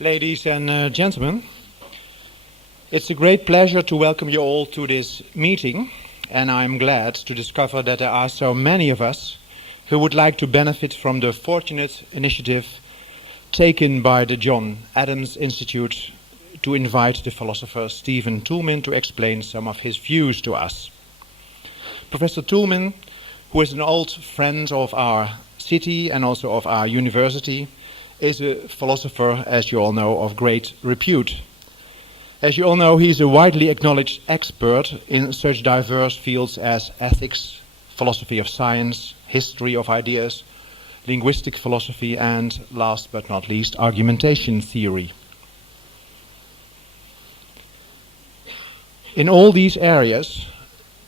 Ladies and gentlemen, it's a great pleasure to welcome you all to this meeting, and I'm glad to discover that there are so many of us who would like to benefit from the fortunate initiative taken by the John Adams Institute to invite the philosopher Stephen Toulmin to explain some of his views to us. Professor Toulmin, who is an old friend of our city and also of our university, is a philosopher, as you all know, of great repute. As you all know, he is a widely acknowledged expert in such diverse fields as ethics, philosophy of science, history of ideas, linguistic philosophy, and, last but not least, argumentation theory. In all these areas,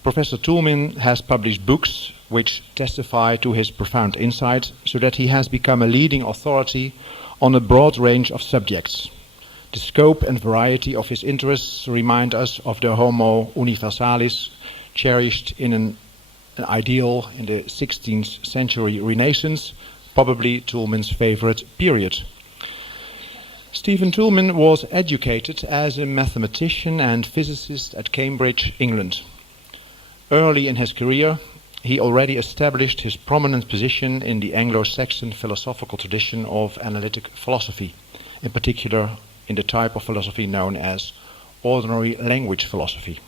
Professor Toulmin has published books which testify to his profound insight, so that he has become a leading authority on a broad range of subjects. The scope and variety of his interests remind us of the Homo universalis cherished in an ideal in the 16th century Renaissance, probably Toulmin's favorite period. Stephen Toulmin was educated as a mathematician and physicist at Cambridge, England. Early in his career, he already established his prominent position in the Anglo-Saxon philosophical tradition of analytic philosophy, in particular in the type of philosophy known as ordinary language philosophy.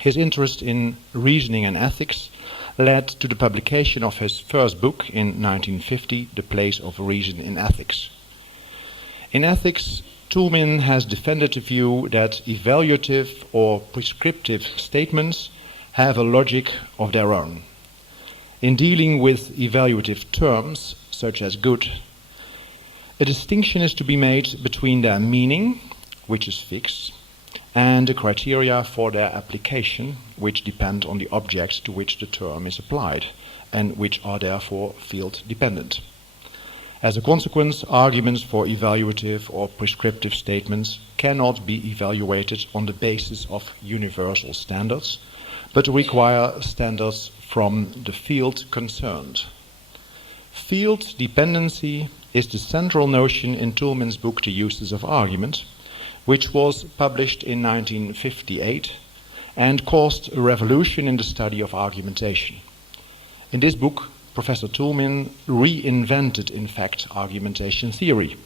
His interest in reasoning and ethics led to the publication of his first book in 1950, The Place of Reason in Ethics. In ethics, Toulmin has defended the view that evaluative or prescriptive statements have a logic of their own. In dealing with evaluative terms, such as good, a distinction is to be made between their meaning, which is fixed, and the criteria for their application, which depend on the object to which the term is applied, and which are therefore field-dependent. As a consequence, arguments for evaluative or prescriptive statements cannot be evaluated on the basis of universal standards, but require standards from the field concerned. Field dependency is the central notion in Toulmin's book The Uses of Argument, which was published in 1958 and caused a revolution in the study of argumentation. In this book, Professor Toulmin reinvented, in fact, argumentation theory,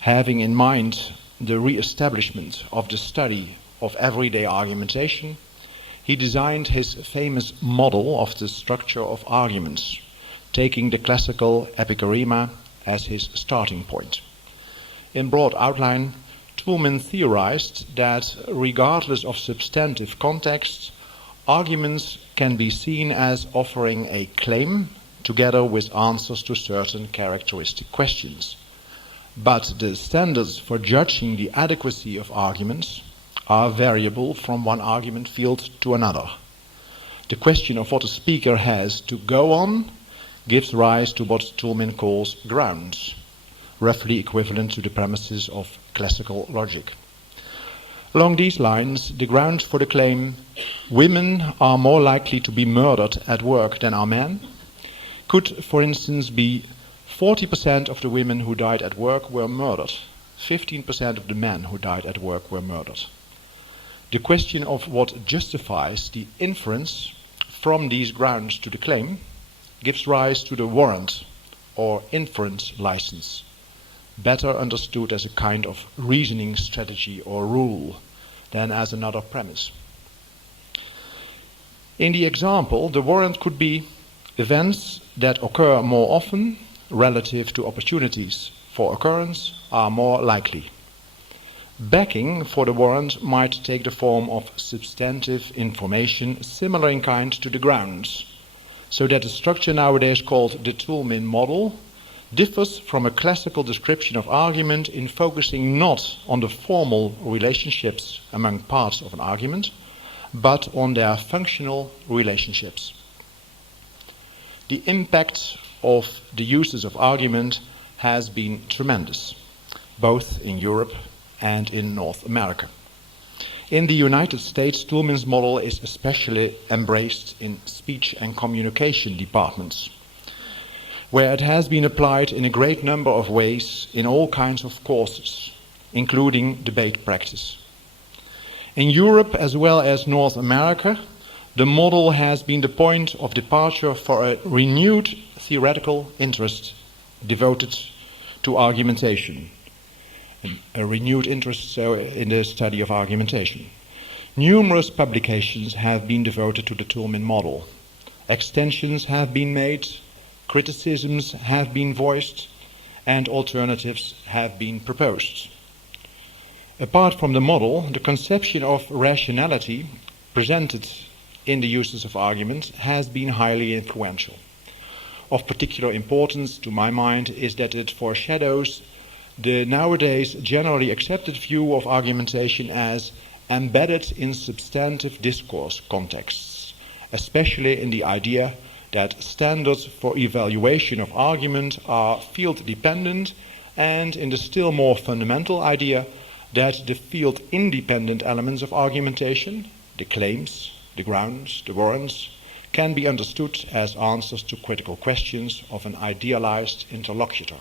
having in mind the re-establishment of the study of everyday argumentation. He designed his famous model of the structure of arguments, taking the classical epicurema as his starting point. In broad outline, Toulmin theorized that regardless of substantive context, arguments can be seen as offering a claim together with answers to certain characteristic questions. But the standards for judging the adequacy of arguments are variable from one argument field to another. The question of what a speaker has to go on gives rise to what Toulmin calls grounds, roughly equivalent to the premises of classical logic. Along these lines, the ground for the claim, women are more likely to be murdered at work than are men, could, for instance, be 40% of the women who died at work were murdered, 15% of the men who died at work were murdered. The question of what justifies the inference from these grounds to the claim gives rise to the warrant or inference license, better understood as a kind of reasoning strategy or rule than as another premise. In the example, the warrant could be events that occur more often relative to opportunities for occurrence are more likely. Backing for the warrant might take the form of substantive information similar in kind to the grounds, so that the structure nowadays called the Toulmin Model differs from a classical description of argument in focusing not on the formal relationships among parts of an argument, but on their functional relationships. The impact of the uses of argument has been tremendous, both in Europe and in North America. In the United States, Toulmin's model is especially embraced in speech and communication departments, where it has been applied in a great number of ways in all kinds of courses, including debate practice. In Europe as well as North America, the model has been the point of departure for a renewed theoretical interest devoted to argumentation, a renewed interest in the study of argumentation. Numerous publications have been devoted to the Toulmin model. Extensions have been made, criticisms have been voiced, and alternatives have been proposed. Apart from the model, the conception of rationality presented in the uses of argument has been highly influential. Of particular importance to my mind is that it foreshadows the nowadays generally accepted view of argumentation as embedded in substantive discourse contexts, especially in the idea that standards for evaluation of argument are field-dependent, and in the still more fundamental idea that the field-independent elements of argumentation, the claims, the grounds, the warrants, can be understood as answers to critical questions of an idealized interlocutor.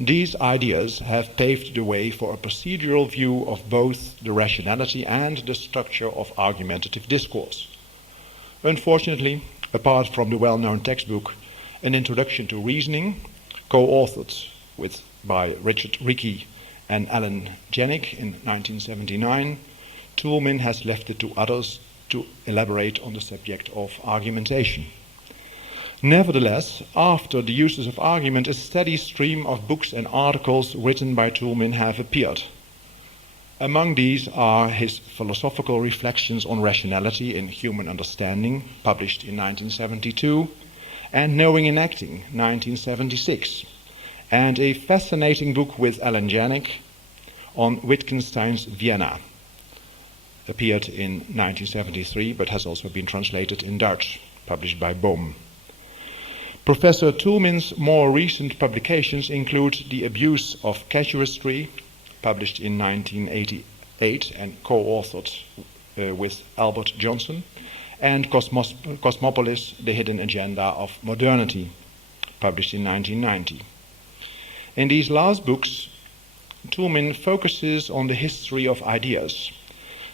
These ideas have paved the way for a procedural view of both the rationality and the structure of argumentative discourse. Unfortunately, apart from the well-known textbook, An Introduction to Reasoning, co-authored by Richard Ricci and Alan Janik in 1979, Toulmin has left it to others to elaborate on the subject of argumentation. Nevertheless, after the uses of argument, a steady stream of books and articles written by Toulmin have appeared. Among these are his philosophical reflections on rationality in Human Understanding, published in 1972, and Knowing and Acting, 1976, and a fascinating book with Alan Janik on Wittgenstein's Vienna, appeared in 1973, but has also been translated in Dutch, published by Bohm. Professor Toulmin's more recent publications include The Abuse of Casuistry, published in 1988 and co-authored with Albert Johnson, and Cosmopolis, The Hidden Agenda of Modernity, published in 1990. In these last books, Toulmin focuses on the history of ideas,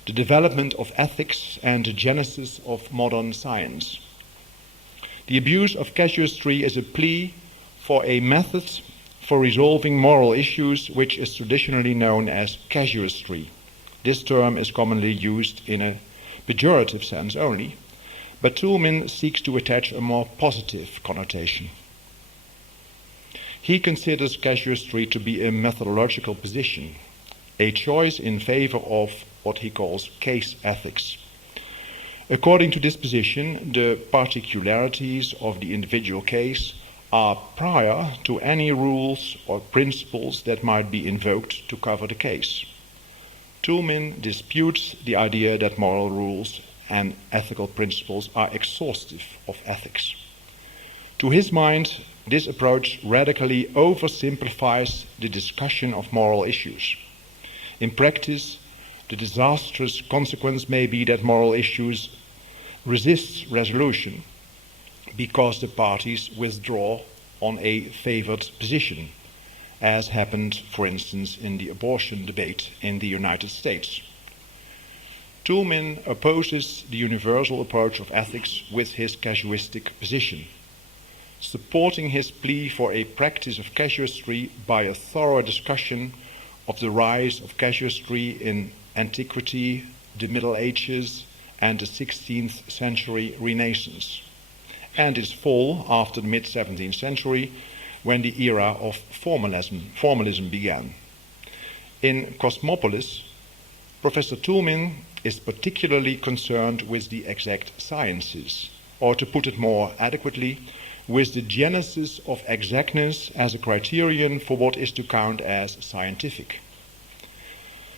the development of ethics, and the genesis of modern science. The Abuse of Casuistry is a plea for a method for resolving moral issues which is traditionally known as casuistry. This term is commonly used in a pejorative sense only, but Toulmin seeks to attach a more positive connotation. He considers casuistry to be a methodological position, a choice in favor of what he calls case ethics. According to this position, the particularities of the individual case are prior to any rules or principles that might be invoked to cover the case. Toulmin disputes the idea that moral rules and ethical principles are exhaustive of ethics. To his mind, this approach radically oversimplifies the discussion of moral issues. In practice, the disastrous consequence may be that moral issues resist resolution because the parties withdraw on a favored position, as happened, for instance, in the abortion debate in the United States. Toulmin opposes the universal approach of ethics with his casuistic position, supporting his plea for a practice of casuistry by a thorough discussion of the rise of casuistry in antiquity, the Middle Ages, and the 16th century Renaissance, and its fall after the mid-17th century, when the era of formalism began. In Cosmopolis, Professor Toulmin is particularly concerned with the exact sciences, or to put it more adequately, with the genesis of exactness as a criterion for what is to count as scientific.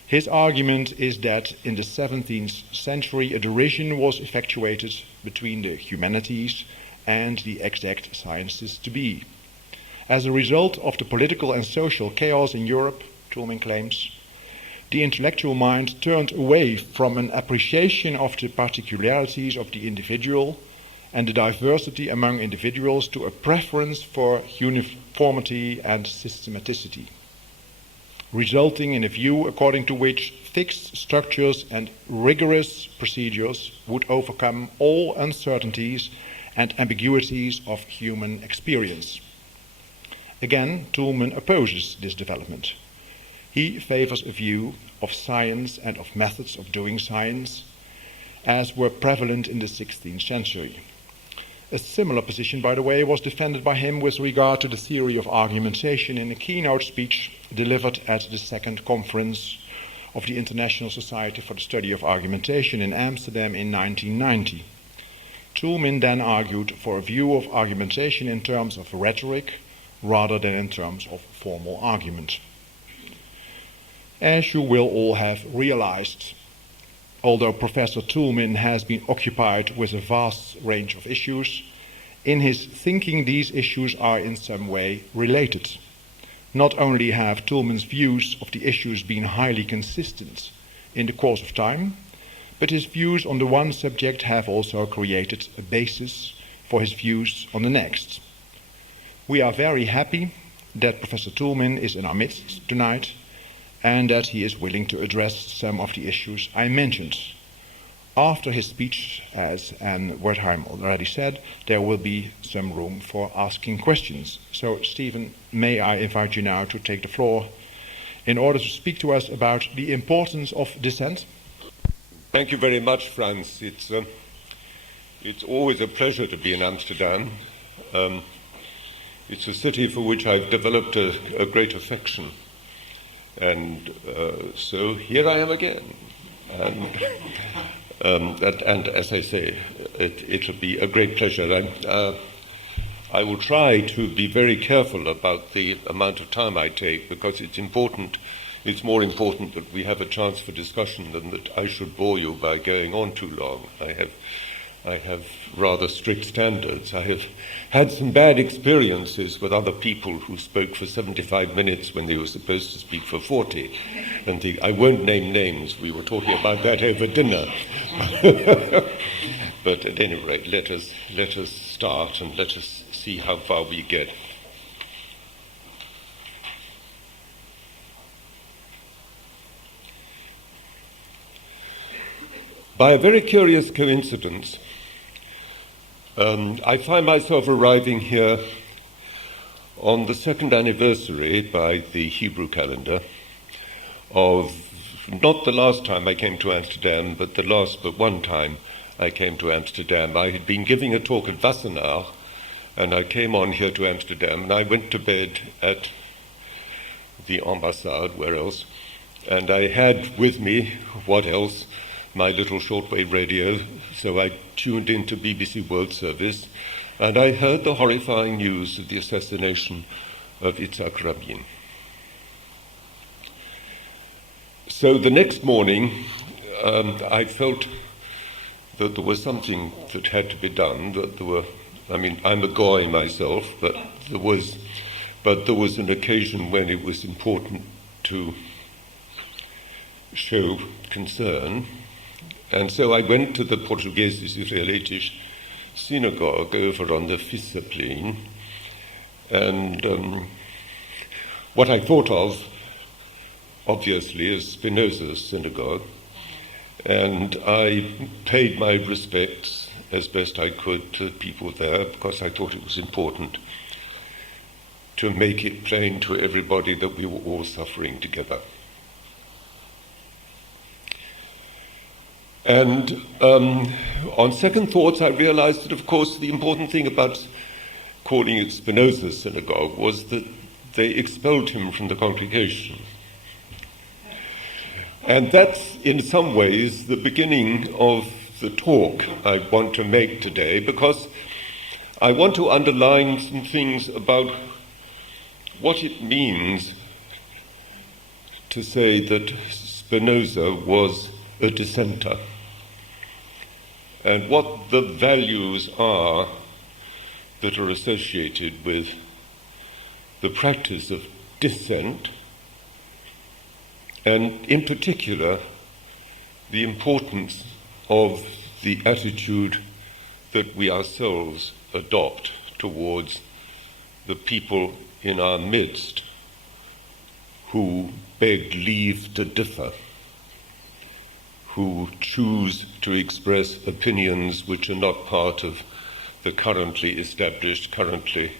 His argument is that in the 17th century a derision was effectuated between the humanities and the exact sciences to be. As a result of the political and social chaos in Europe, Toulmin claims, the intellectual mind turned away from an appreciation of the particularities of the individual and the diversity among individuals to a preference for uniformity and systematicity, resulting in a view according to which fixed structures and rigorous procedures would overcome all uncertainties and ambiguities of human experience. Again, Toulmin opposes this development. He favors a view of science and of methods of doing science as were prevalent in the 16th century. A similar position, by the way, was defended by him with regard to the theory of argumentation in a keynote speech delivered at the second conference of the International Society for the Study of Argumentation in Amsterdam in 1990. Toulmin then argued for a view of argumentation in terms of rhetoric rather than in terms of formal argument. As you will all have realized, although Professor Toulmin has been occupied with a vast range of issues, in his thinking these issues are in some way related. Not only have Toulmin's views of the issues been highly consistent in the course of time, but his views on the one subject have also created a basis for his views on the next. We are very happy that Professor Toulmin is in our midst tonight, and that he is willing to address some of the issues I mentioned. After his speech, as Anne Wertheim already said, there will be some room for asking questions. So, Stephen, may I invite you now to take the floor in order to speak to us about the importance of dissent? Thank you very much, Franz. It's always a pleasure to be in Amsterdam. It's a city for which I've developed a great affection. And so here I am again. And as I say, it'll be a great pleasure. I will try to be very careful about the amount of time I take, because it's important. It's more important that we have a chance for discussion than that I should bore you by going on too long. I have rather strict standards. I have had some bad experiences with other people who spoke for 75 minutes when they were supposed to speak for 40. And I won't name names. We were talking about that over dinner. But at any rate, let us start and let us see how far we get. By a very curious coincidence, I find myself arriving here on the second anniversary by the Hebrew calendar of not the last time I came to Amsterdam, but one time I came to Amsterdam. I had been giving a talk at Wassenaar, and I came on here to Amsterdam, and I went to bed at the ambassade, where else, and I had with me, what else, my little shortwave radio, so I tuned into BBC World Service, and I heard the horrifying news of the assassination of Yitzhak Rabin. So the next morning, I felt that there was something that had to be done, I'm a goy myself, but there was an occasion when it was important to show concern. And so I went to the Portuguese-Israelitisch synagogue over on the Visserplein, and what I thought of, obviously, is Spinoza's synagogue, and I paid my respects as best I could to people there, because I thought it was important to make it plain to everybody that we were all suffering together. And on second thoughts, I realized that, of course, the important thing about calling it Spinoza's synagogue was that they expelled him from the congregation. And that's, in some ways, the beginning of the talk I want to make today, because I want to underline some things about what it means to say that Spinoza was a dissenter, and what the values are that are associated with the practice of dissent, and in particular the importance of the attitude that we ourselves adopt towards the people in our midst who beg leave to differ, who choose to express opinions which are not part of the currently established, currently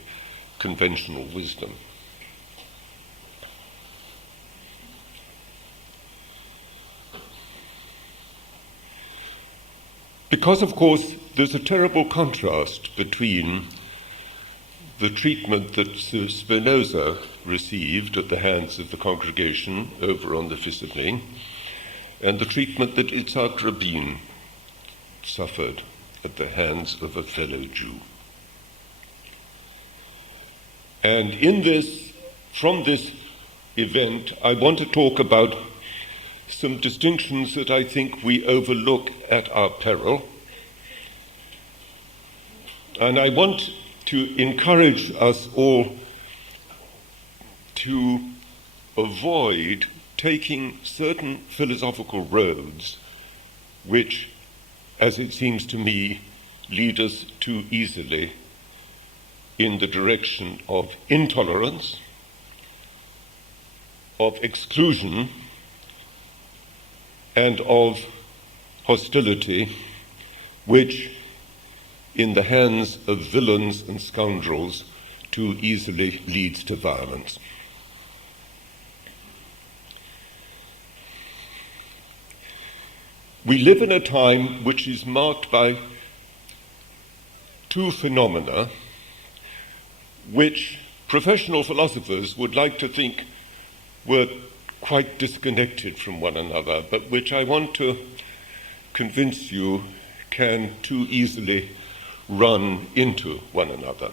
conventional wisdom. Because, of course, there's a terrible contrast between the treatment that Spinoza received at the hands of the congregation over on the Fissibane and the treatment that Itzhak Rabin suffered at the hands of a fellow Jew. And from this event, I want to talk about some distinctions that I think we overlook at our peril. And I want to encourage us all to avoid taking certain philosophical roads which, as it seems to me, lead us too easily in the direction of intolerance, of exclusion, and of hostility, which, in the hands of villains and scoundrels, too easily leads to violence. We live in a time which is marked by two phenomena which professional philosophers would like to think were quite disconnected from one another, but which I want to convince you can too easily run into one another.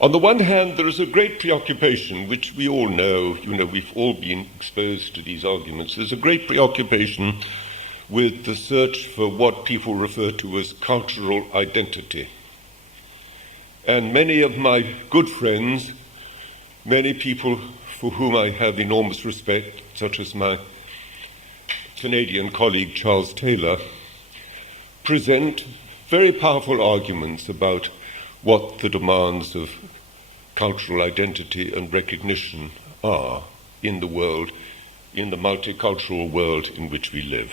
On the one hand, there is a great preoccupation, which we all know, we've all been exposed to these arguments. There's a great preoccupation with the search for what people refer to as cultural identity. And many of my good friends, many people for whom I have enormous respect, such as my Canadian colleague Charles Taylor, present very powerful arguments about what the demands of cultural identity and recognition are in the world, in the multicultural world in which we live.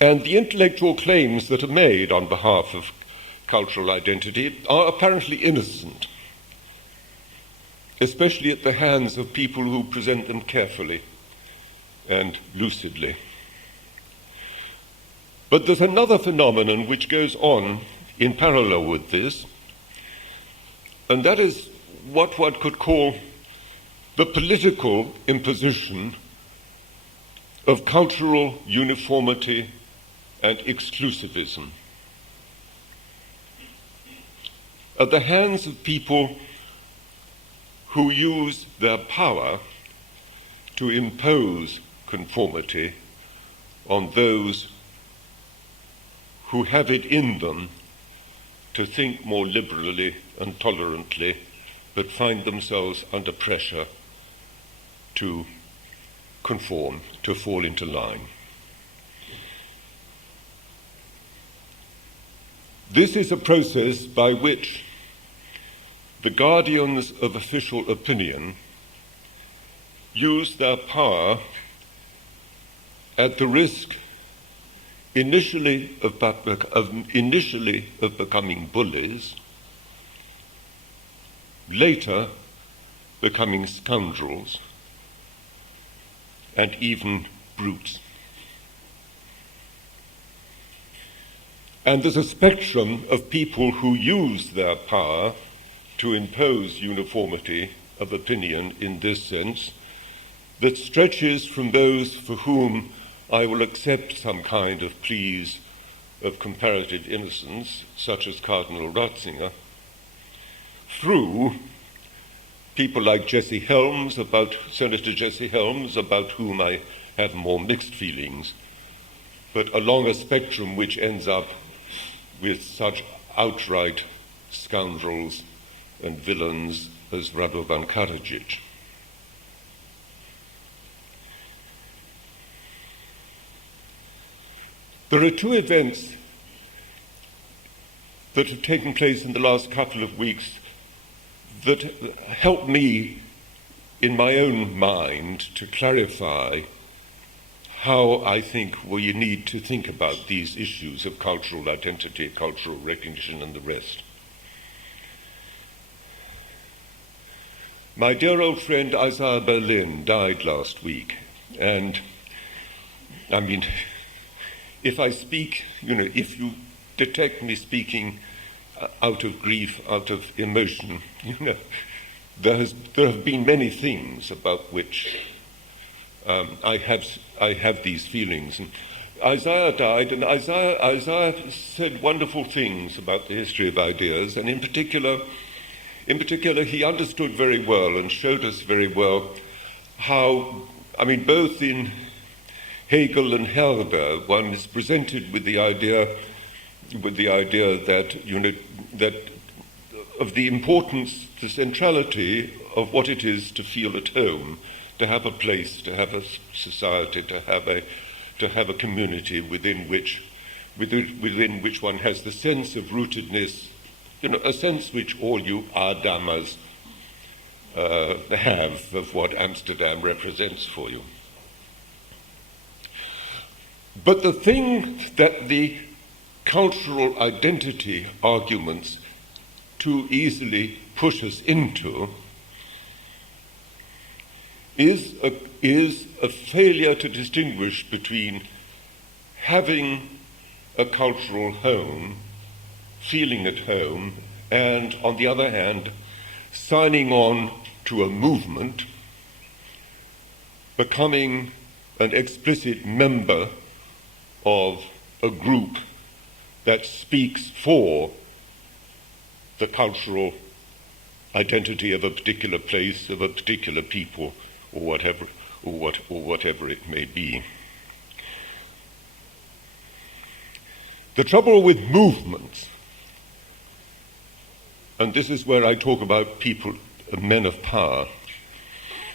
And the intellectual claims that are made on behalf of cultural identity are apparently innocent, especially at the hands of people who present them carefully and lucidly. But there's another phenomenon which goes on in parallel with this, and that is what one could call the political imposition of cultural uniformity and exclusivism at the hands of people who use their power to impose conformity on those who have it in them to think more liberally and tolerantly, but find themselves under pressure to conform, to fall into line. This is a process by which the guardians of official opinion use their power at the risk initially of becoming bullies, later becoming scoundrels, and even brutes. And there's a spectrum of people who use their power to impose uniformity of opinion in this sense that stretches from those for whom I will accept some kind of pleas of comparative innocence, such as Cardinal Ratzinger, through people like Senator Jesse Helms, about whom I have more mixed feelings, but along a spectrum which ends up with such outright scoundrels and villains as Radovan Karadzic. There are two events that have taken place in the last couple of weeks that help me in my own mind to clarify how I think we need to think about these issues of cultural identity, cultural recognition, and the rest. My dear old friend Isaiah Berlin died last week, and I mean, if I speak, if you detect me speaking out of grief, out of emotion, there have been many things about which I have these feelings. And Isaiah died, and Isaiah said wonderful things about the history of ideas, and in particular, he understood very well and showed us very well how, both in Hegel and Herder, one is presented with the idea that that of the importance, the centrality of what it is to feel at home, to have a place, to have a society, to have a community within which one has the sense of rootedness, a sense which all you Adamas have of what Amsterdam represents for you. But the thing that the cultural identity arguments too easily push us into is a failure to distinguish between having a cultural home, feeling at home, and, on the other hand, signing on to a movement, becoming an explicit member of a group that speaks for the cultural identity of a particular place, of a particular people, or whatever it may be. The trouble with movements, and this is where I talk about people, men of power,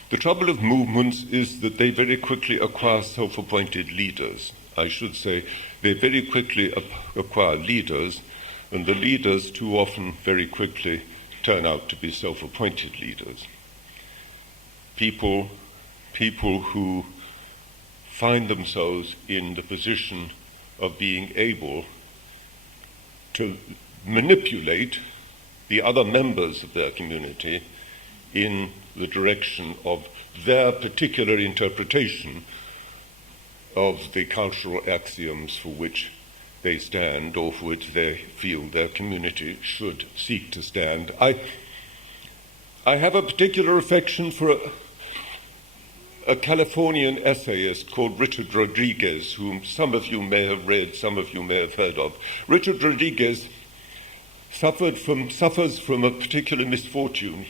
the trouble of movements is that they very quickly acquire self-appointed leaders. I should say they very quickly acquire leaders, and the leaders too often very quickly turn out to be self-appointed leaders. People who find themselves in the position of being able to manipulate the other members of their community in the direction of their particular interpretation of the cultural axioms for which they stand or for which they feel their community should seek to stand. I have a particular affection for a Californian essayist called Richard Rodriguez, whom some of you may have read, some of you may have heard of. Richard Rodriguez suffers from a particular misfortune.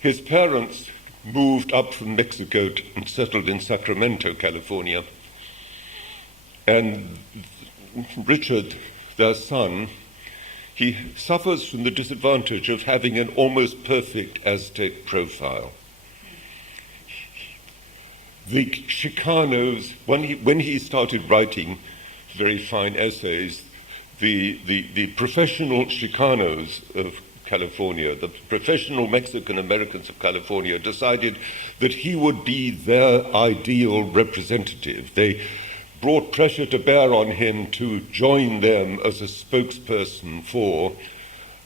His parents moved up from Mexico and settled in Sacramento, California. And Richard, their son, he suffers from the disadvantage of having an almost perfect Aztec profile. The Chicanos, when he started writing very fine essays, the professional Chicanos of California, the professional Mexican Americans of California, decided that he would be their ideal representative. They brought pressure to bear on him to join them as a spokesperson for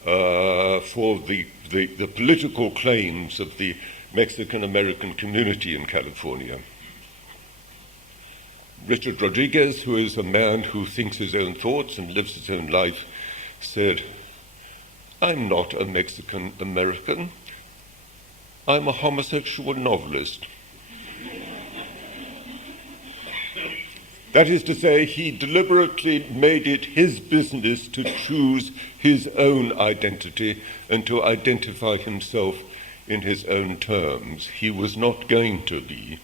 the political claims of the Mexican American community in California. Richard Rodriguez, who is a man who thinks his own thoughts and lives his own life, said, "I'm not a Mexican American. I'm a homosexual novelist." That is to say, he deliberately made it his business to choose his own identity and to identify himself in his own terms. He was not going to be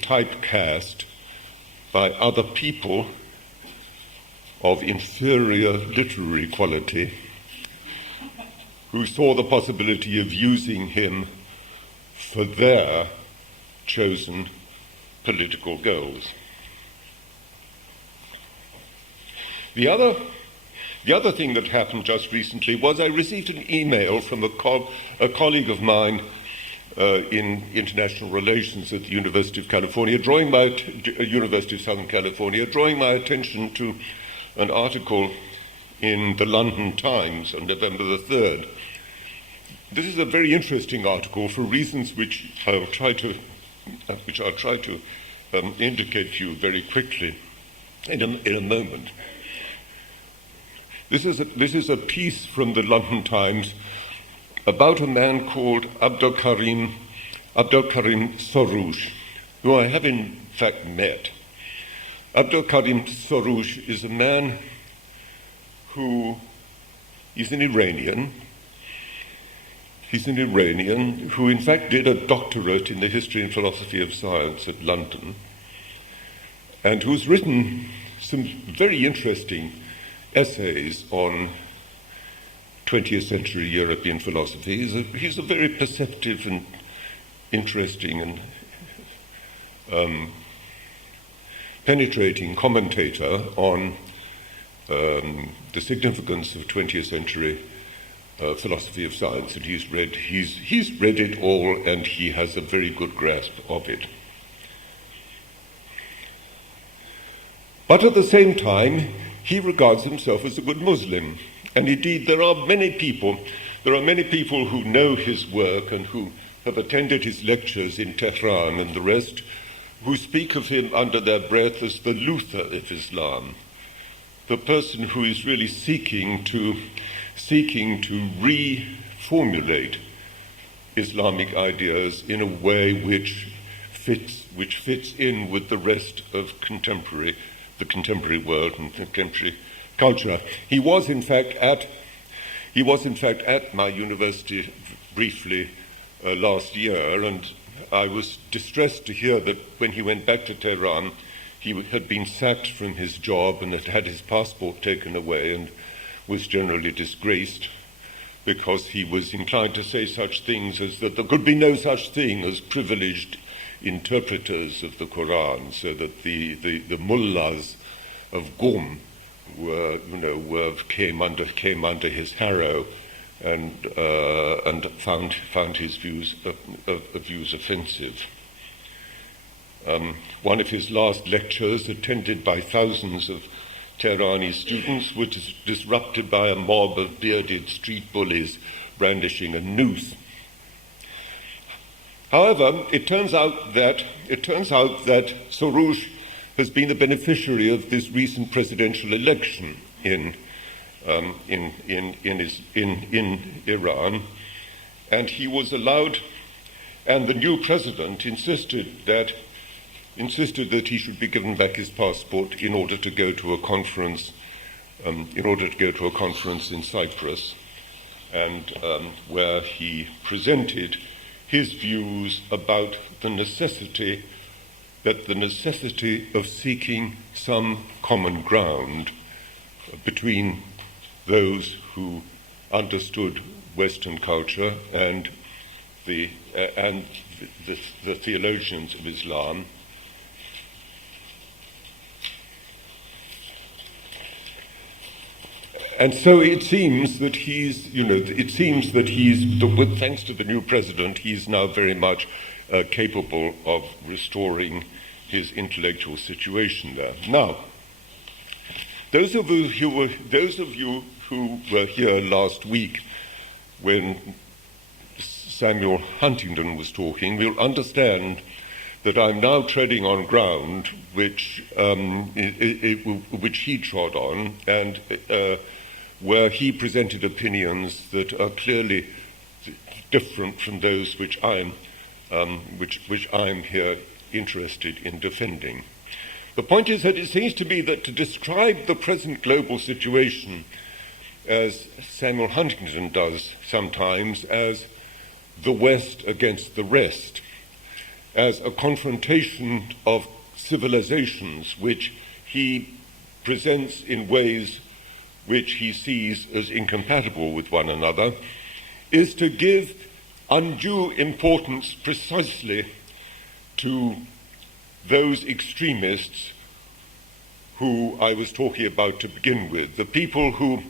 typecast by other people of inferior literary quality who saw the possibility of using him for their chosen political goals. The other thing that happened just recently was I received an email from a colleague of mine in international relations at the University of California, University of Southern California, drawing my attention to an article in the London Times on November the 3rd. This is a very interesting article for reasons which I'll try to indicate to you very quickly in a moment. This is a piece from the London Times about a man called Abdelkarim Soroush, who I have in fact met. Abdelkarim Soroush is a man who is an Iranian. He's an Iranian who in fact did a doctorate in the history and philosophy of science at London, and who's written some very interesting essays on 20th century European philosophy. He's a very perceptive and interesting and penetrating commentator on the significance of 20th century philosophy of science, and he's read it all, and he has a very good grasp of it. But at the same time, he regards himself as a good Muslim, and indeed there are many people who know his work and who have attended his lectures in Tehran and the rest, who speak of him under their breath as the Luther of Islam, the person who is really seeking to reformulate Islamic ideas in a way which fits in with the rest of the contemporary world and contemporary culture. He was in fact at my university briefly last year, and I was distressed to hear that when he went back to Tehran, he had been sacked from his job and had his passport taken away and was generally disgraced because he was inclined to say such things as that there could be no such thing as privileged interpreters of the Quran, so that the mullahs of Qom came under his harrow and found his views offensive. One of his last lectures, attended by thousands of Tehrani students, was disrupted by a mob of bearded street bullies brandishing a noose. However, it turns out that Soroush has been the beneficiary of this recent presidential election in Iran, and he was allowed, and the new president insisted that he should be given back his passport in order to go to a conference in Cyprus, and where he presented his views about the necessity of seeking some common ground between those who understood Western culture and the theologians of Islam. And so it seems that thanks to the new president, he's now very much capable of restoring his intellectual situation there. Now, those of you who were here last week when Samuel Huntington was talking will understand that I'm now treading on ground which he trod on, and where he presented opinions that are clearly different from those which I'm here interested in defending. The point is that it seems to me that to describe the present global situation, as Samuel Huntington does sometimes, as the West against the rest, as a confrontation of civilizations which he presents in ways which he sees as incompatible with one another, is to give undue importance precisely to those extremists who I was talking about to begin with, the people who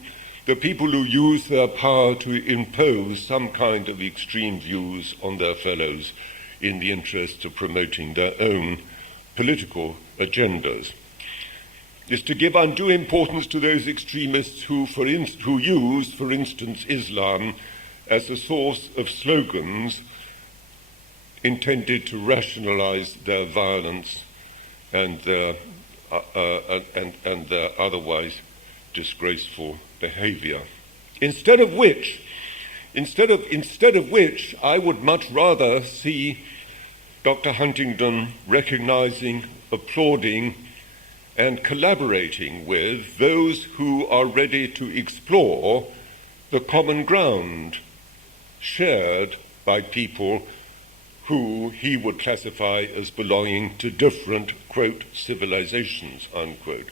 use their power to impose some kind of extreme views on their fellows in the interest of promoting their own political agendas, is to give undue importance to those extremists who use, for instance, Islam as a source of slogans intended to rationalize their violence and their otherwise disgraceful behavior. Instead of which, I would much rather see Dr. Huntington recognizing, applauding, and collaborating with those who are ready to explore the common ground shared by people who he would classify as belonging to different, quote, civilizations, unquote.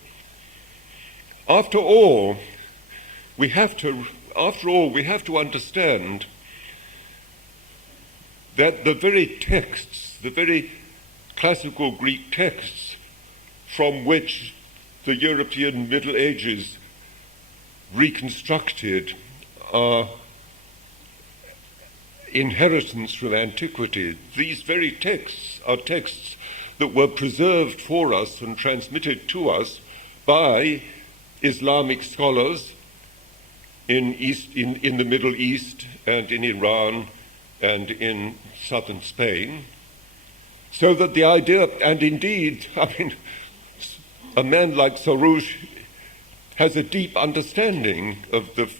After all, we have to understand that the very classical Greek texts from which the European Middle Ages reconstructed our inheritance from antiquity, these very texts are texts that were preserved for us and transmitted to us by Islamic scholars in the Middle East and in Iran and in southern Spain, so that the idea, and indeed, a man like Sarouche has a deep understanding of the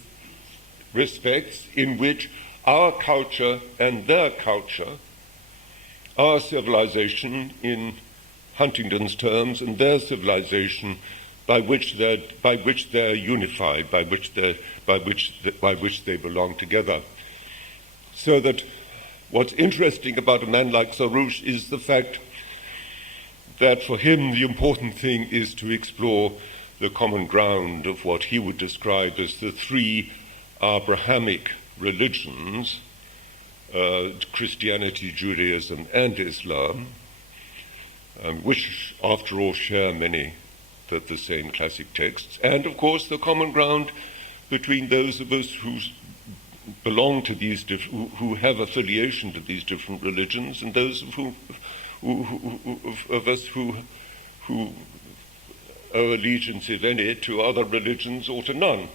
respects in which our culture and their culture, our civilization in Huntington's terms and their civilization by which they're unified, by which they belong together. So that what's interesting about a man like Sarouche is the fact that for him the important thing is to explore the common ground of what he would describe as the three Abrahamic religions, Christianity, Judaism, and Islam, which after all share many of the same classic texts, and of course the common ground between those of us who belong to these who have affiliation to these different religions, and those of us who owe allegiance, if any, to other religions or to none.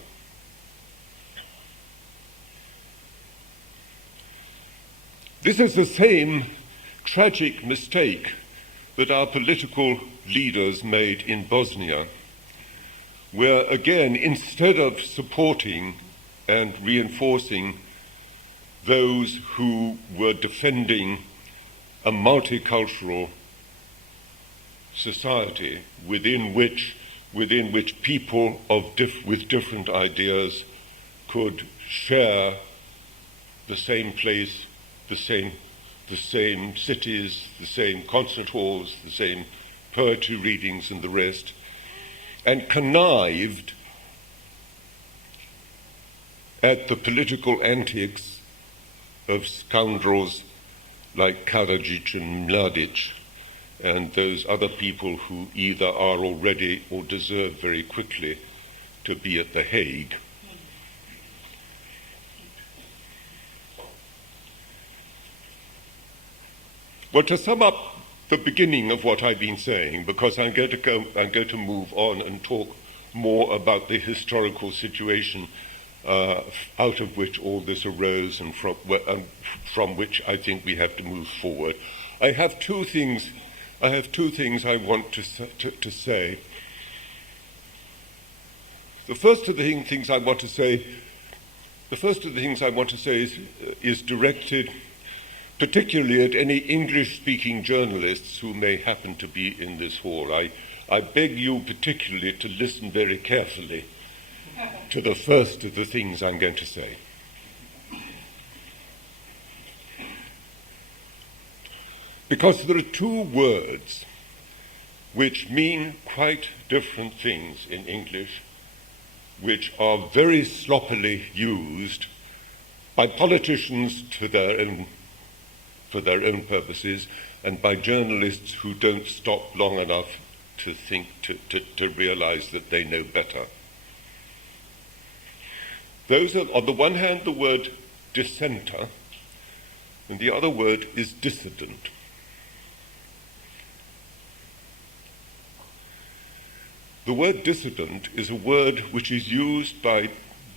This is the same tragic mistake that our political leaders made in Bosnia, where again, instead of supporting and reinforcing those who were defending a multicultural society within which people with different ideas could share the same place, the same cities, the same concert halls, the same poetry readings and the rest, and connived at the political antics of scoundrels like Karadzic and Mladic and those other people who either are already or deserve very quickly to be at The Hague. Well, to sum up the beginning of what I've been saying, because I'm going to move on and talk more about the historical situation out of which all this arose and from which I think we have to move forward. I have two things I want to say. The first of the things I want to say is directed particularly at any English-speaking journalists who may happen to be in this hall. I beg you particularly to listen very carefully to the first of the things I'm going to say. Because there are two words which mean quite different things in English, which are very sloppily used by politicians for for their own purposes, and by journalists who don't stop long enough to think, to realize that they know better. Those are, on the one hand, the word dissenter, and the other word is dissident. The word dissident is a word which is used by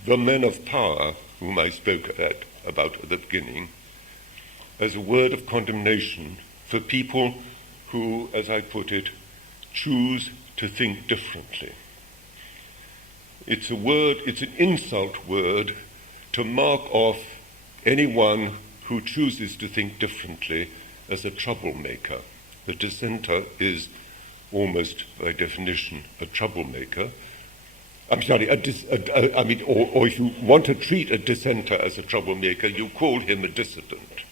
the men of power, whom I spoke about at the beginning, as a word of condemnation for people who, as I put it, choose to think differently. It's an insult word to mark off anyone who chooses to think differently as a troublemaker. The dissenter is almost by definition a troublemaker. I'm sorry, or if you want to treat a dissenter as a troublemaker, you call him a dissident.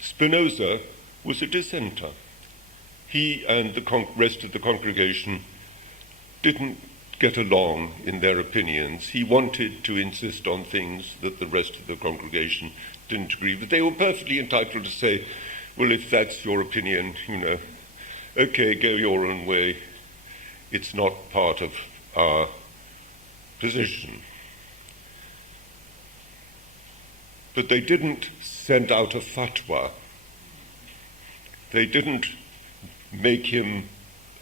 Spinoza was a dissenter. He and the rest of the congregation didn't get along in their opinions. He wanted to insist on things that the rest of the congregation didn't agree with. They were perfectly entitled to say, well, if that's your opinion, okay, go your own way. It's not part of our position. But they didn't send out a fatwa. They didn't make him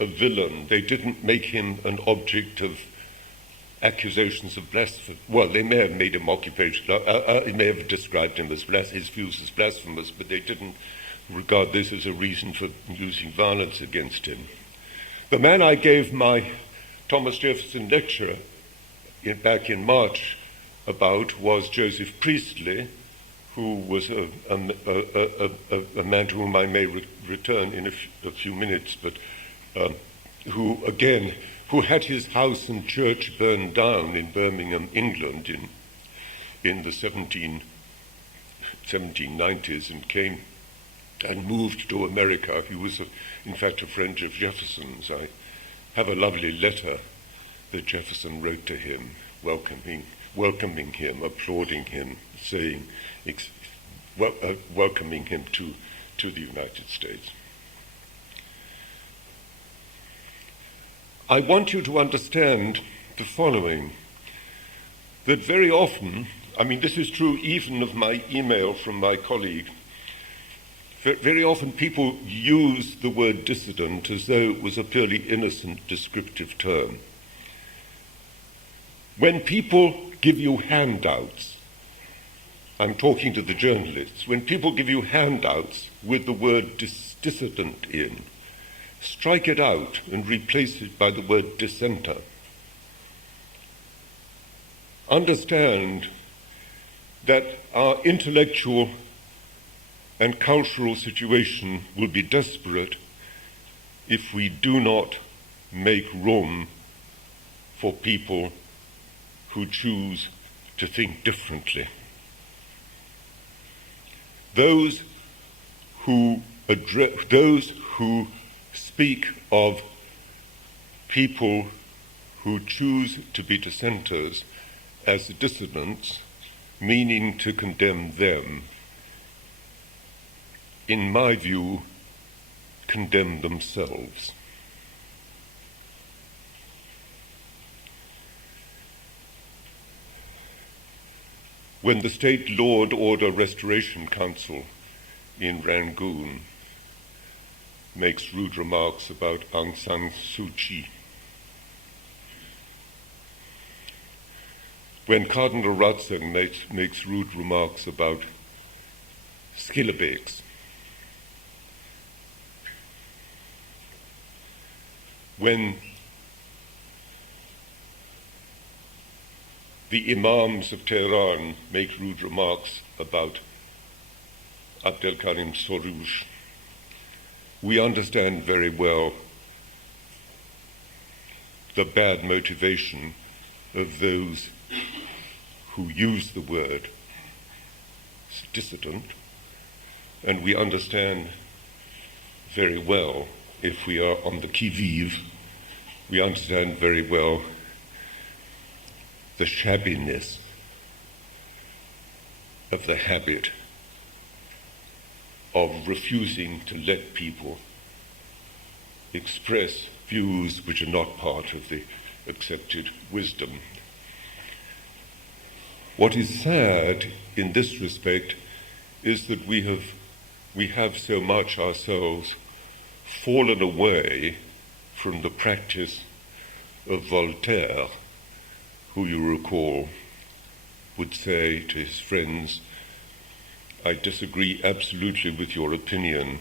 a villain. They didn't make him an object of accusations of blasphemy. Well, they may have made him they may have described him as his views as blasphemous, but they didn't regard this as a reason for using violence against him. The man I gave my Thomas Jefferson lecture back in March about was Joseph Priestley, who was a man to whom I may return in a few minutes, but who had his house and church burned down in Birmingham, England in the 1790s and came and moved to America. He was, in fact, a friend of Jefferson's. I have a lovely letter that Jefferson wrote to him, welcoming him, applauding him, saying, welcoming him to the United States. I want you to understand the following, that very often, this is true even of my email from my colleague, very often people use the word dissident as though it was a purely innocent descriptive term. When people give you handouts, I'm talking to the journalists, when people give you handouts with the word dissident in, strike it out and replace it by the word dissenter. Understand that our intellectual and cultural situation will be desperate if we do not make room for people who choose to think differently. Those who speak of people who choose to be dissenters as dissidents, meaning to condemn them, in my view, condemn themselves. When the State Law and Order Restoration Council in Rangoon makes rude remarks about Aung San Suu Kyi, when Cardinal Ratzinger makes rude remarks about Skillebeeks, when the Imams of Tehran make rude remarks about Abdelkarim Soroush, we understand very well the bad motivation of those who use the word dissident, and we understand very well, if we are on the qui-vive, we understand very well the shabbiness of the habit of refusing to let people express views which are not part of the accepted wisdom. What is sad in this respect is that we have so much ourselves fallen away from the practice of Voltaire, who, you recall, would say to his friends, "I disagree absolutely with your opinion,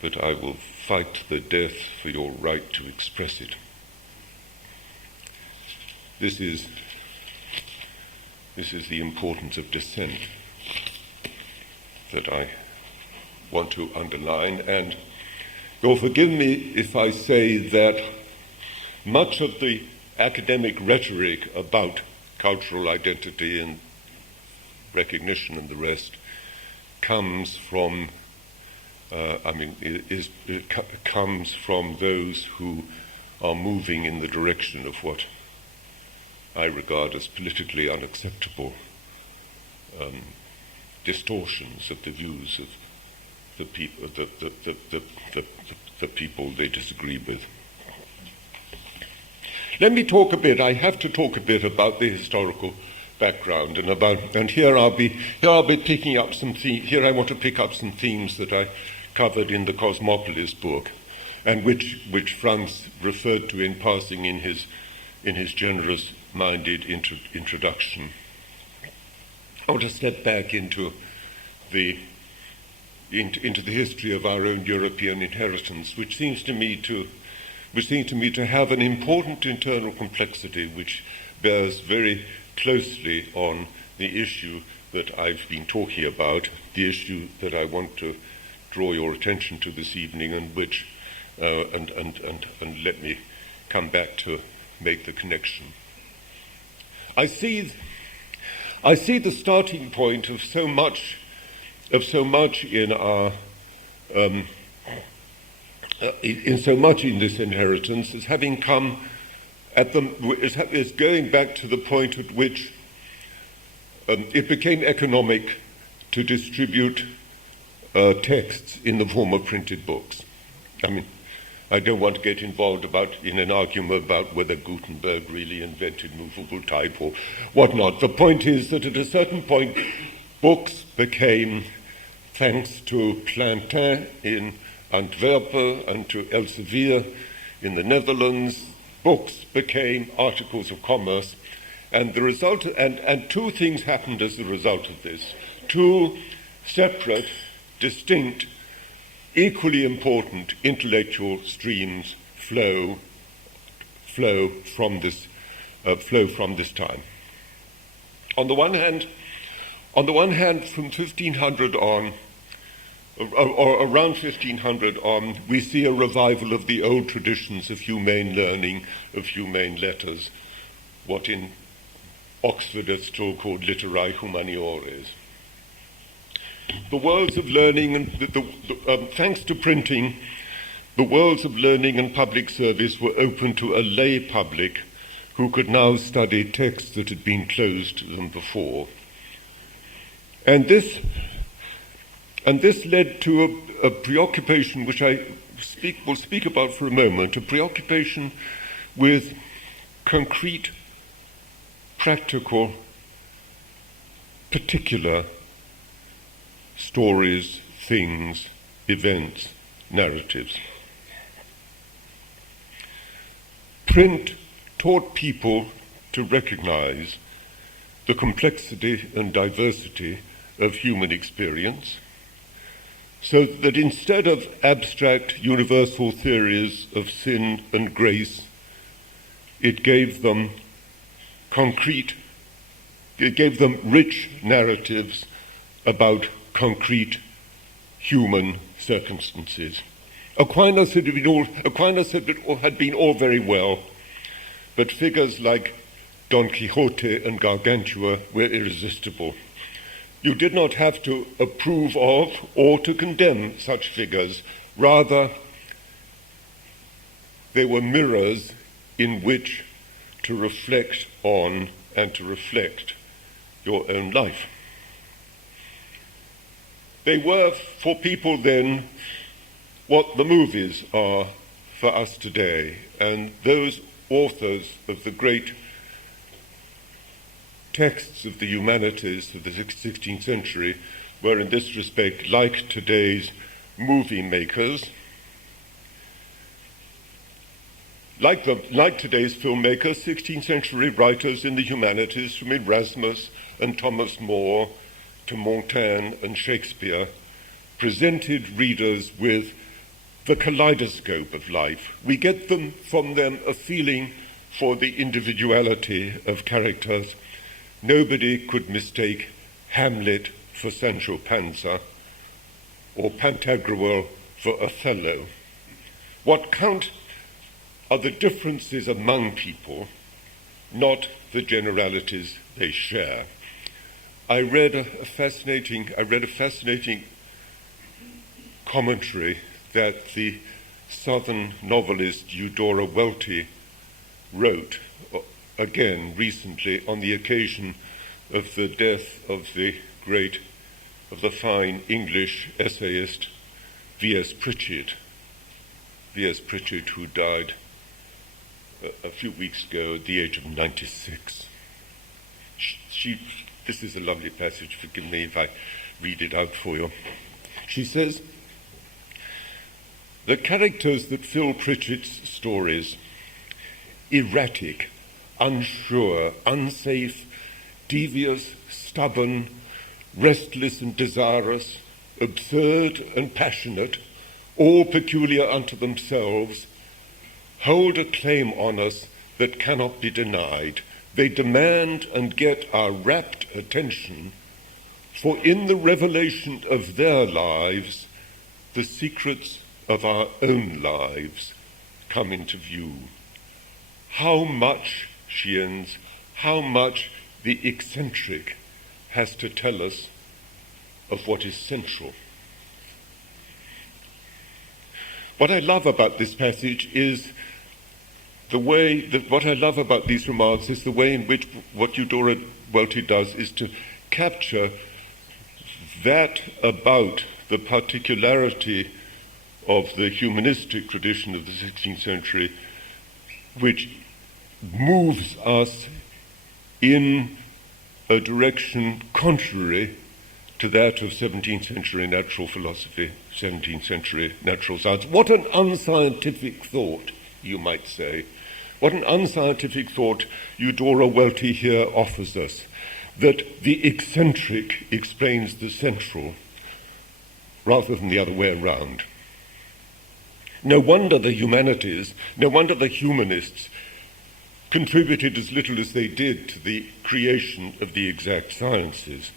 but I will fight to the death for your right to express it." This is the importance of dissent that I want to underline, and you'll forgive me if I say that much of the academic rhetoric about cultural identity and recognition and the rest comes from comes from those who are moving in the direction of what I regard as politically unacceptable distortions of the views of the people, the people they disagree with. Let me talk a bit. I have to talk a bit about the historical background, and here I'll be picking up some themes. Here I want to pick up some themes that I covered in the Cosmopolis book, and which Franz referred to in passing in his generous-minded introduction. I want to step back into the history of our own European inheritance, which seems to me to have an important internal complexity which bears very closely on the issue that I've been talking about, the issue that I want to draw your attention to this evening, and which and let me come back to make the connection. I see the starting point of so much in our in so much in this inheritance as having come is going back to the point at which it became economic to distribute texts in the form of printed books. I mean, I don't want to get involved in an argument about whether Gutenberg really invented movable type or whatnot. The point is that at a certain point, books became, thanks to Plantin in Antwerp and to Elsevier in the Netherlands, books became articles of commerce, and the result, and two things happened as a result of this. Two separate, distinct, equally important intellectual streams flow from this time. On the one hand, from 1500 on, or around 1500 on, we see a revival of the old traditions of humane learning, of humane letters, what in Oxford is still called literae humaniores. The worlds of learning, and thanks to printing, the worlds of learning and public service were open to a lay public who could now study texts that had been closed to them before. And this led to a preoccupation, which I will speak about for a moment, a preoccupation with concrete, practical, particular stories, things, events, narratives. Print taught people to recognize the complexity and diversity of human experience, so that instead of abstract universal theories of sin and grace, it gave them rich narratives about concrete human circumstances. Aquinas had been all very well, but figures like Don Quixote and Gargantua were irresistible. You did not have to approve of or to condemn such figures. Rather, they were mirrors in which to reflect on and to reflect your own life. They were for people then what the movies are for us today, and those authors of the great texts of the humanities of the 16th century were in this respect like today's movie makers, like today's filmmakers, 16th century writers in the humanities, from Erasmus and Thomas More to Montaigne and Shakespeare, presented readers with the kaleidoscope of life. We get from them a feeling for the individuality of characters. Nobody could mistake Hamlet for Sancho Panza or Pantagruel for Othello. What count are the differences among people, not the generalities they share. I read a fascinating commentary that the southern novelist Eudora Welty wrote, again recently, on the occasion of the death of the fine English essayist V.S. Pritchett, who died a few weeks ago at the age of 96. This is a lovely passage, forgive me if I read it out for you. She says, "The characters that fill Pritchett's stories, erratic, unsure, unsafe, devious, stubborn, restless and desirous, absurd and passionate, all peculiar unto themselves, hold a claim on us that cannot be denied. They demand and get our rapt attention, for in the revelation of their lives, the secrets of our own lives come into view. How much," she ends, "how much the eccentric has to tell us of what is central." What I love about this passage is what I love about these remarks is the way in which what Eudora Welty does is to capture that about the particularity of the humanistic tradition of the 16th century, which moves us in a direction contrary to that of 17th century natural philosophy, 17th century natural science. What an unscientific thought, you might say. What an unscientific thought Eudora Welty here offers us, that the eccentric explains the central rather than the other way around. No wonder the humanities, no wonder the humanists contributed as little as they did to the creation of the exact sciences.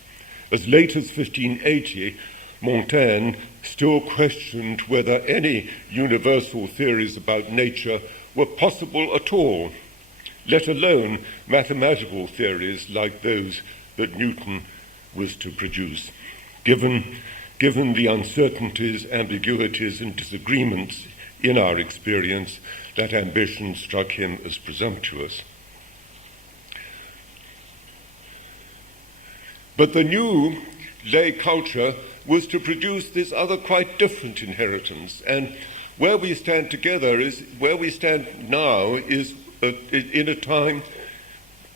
As late as 1580, Montaigne still questioned whether any universal theories about nature were possible at all, let alone mathematical theories like those that Newton was to produce. Given the uncertainties, ambiguities, and disagreements in our experience, that ambition struck him as presumptuous. But the new lay culture was to produce this other quite different inheritance, and where we stand now is in a time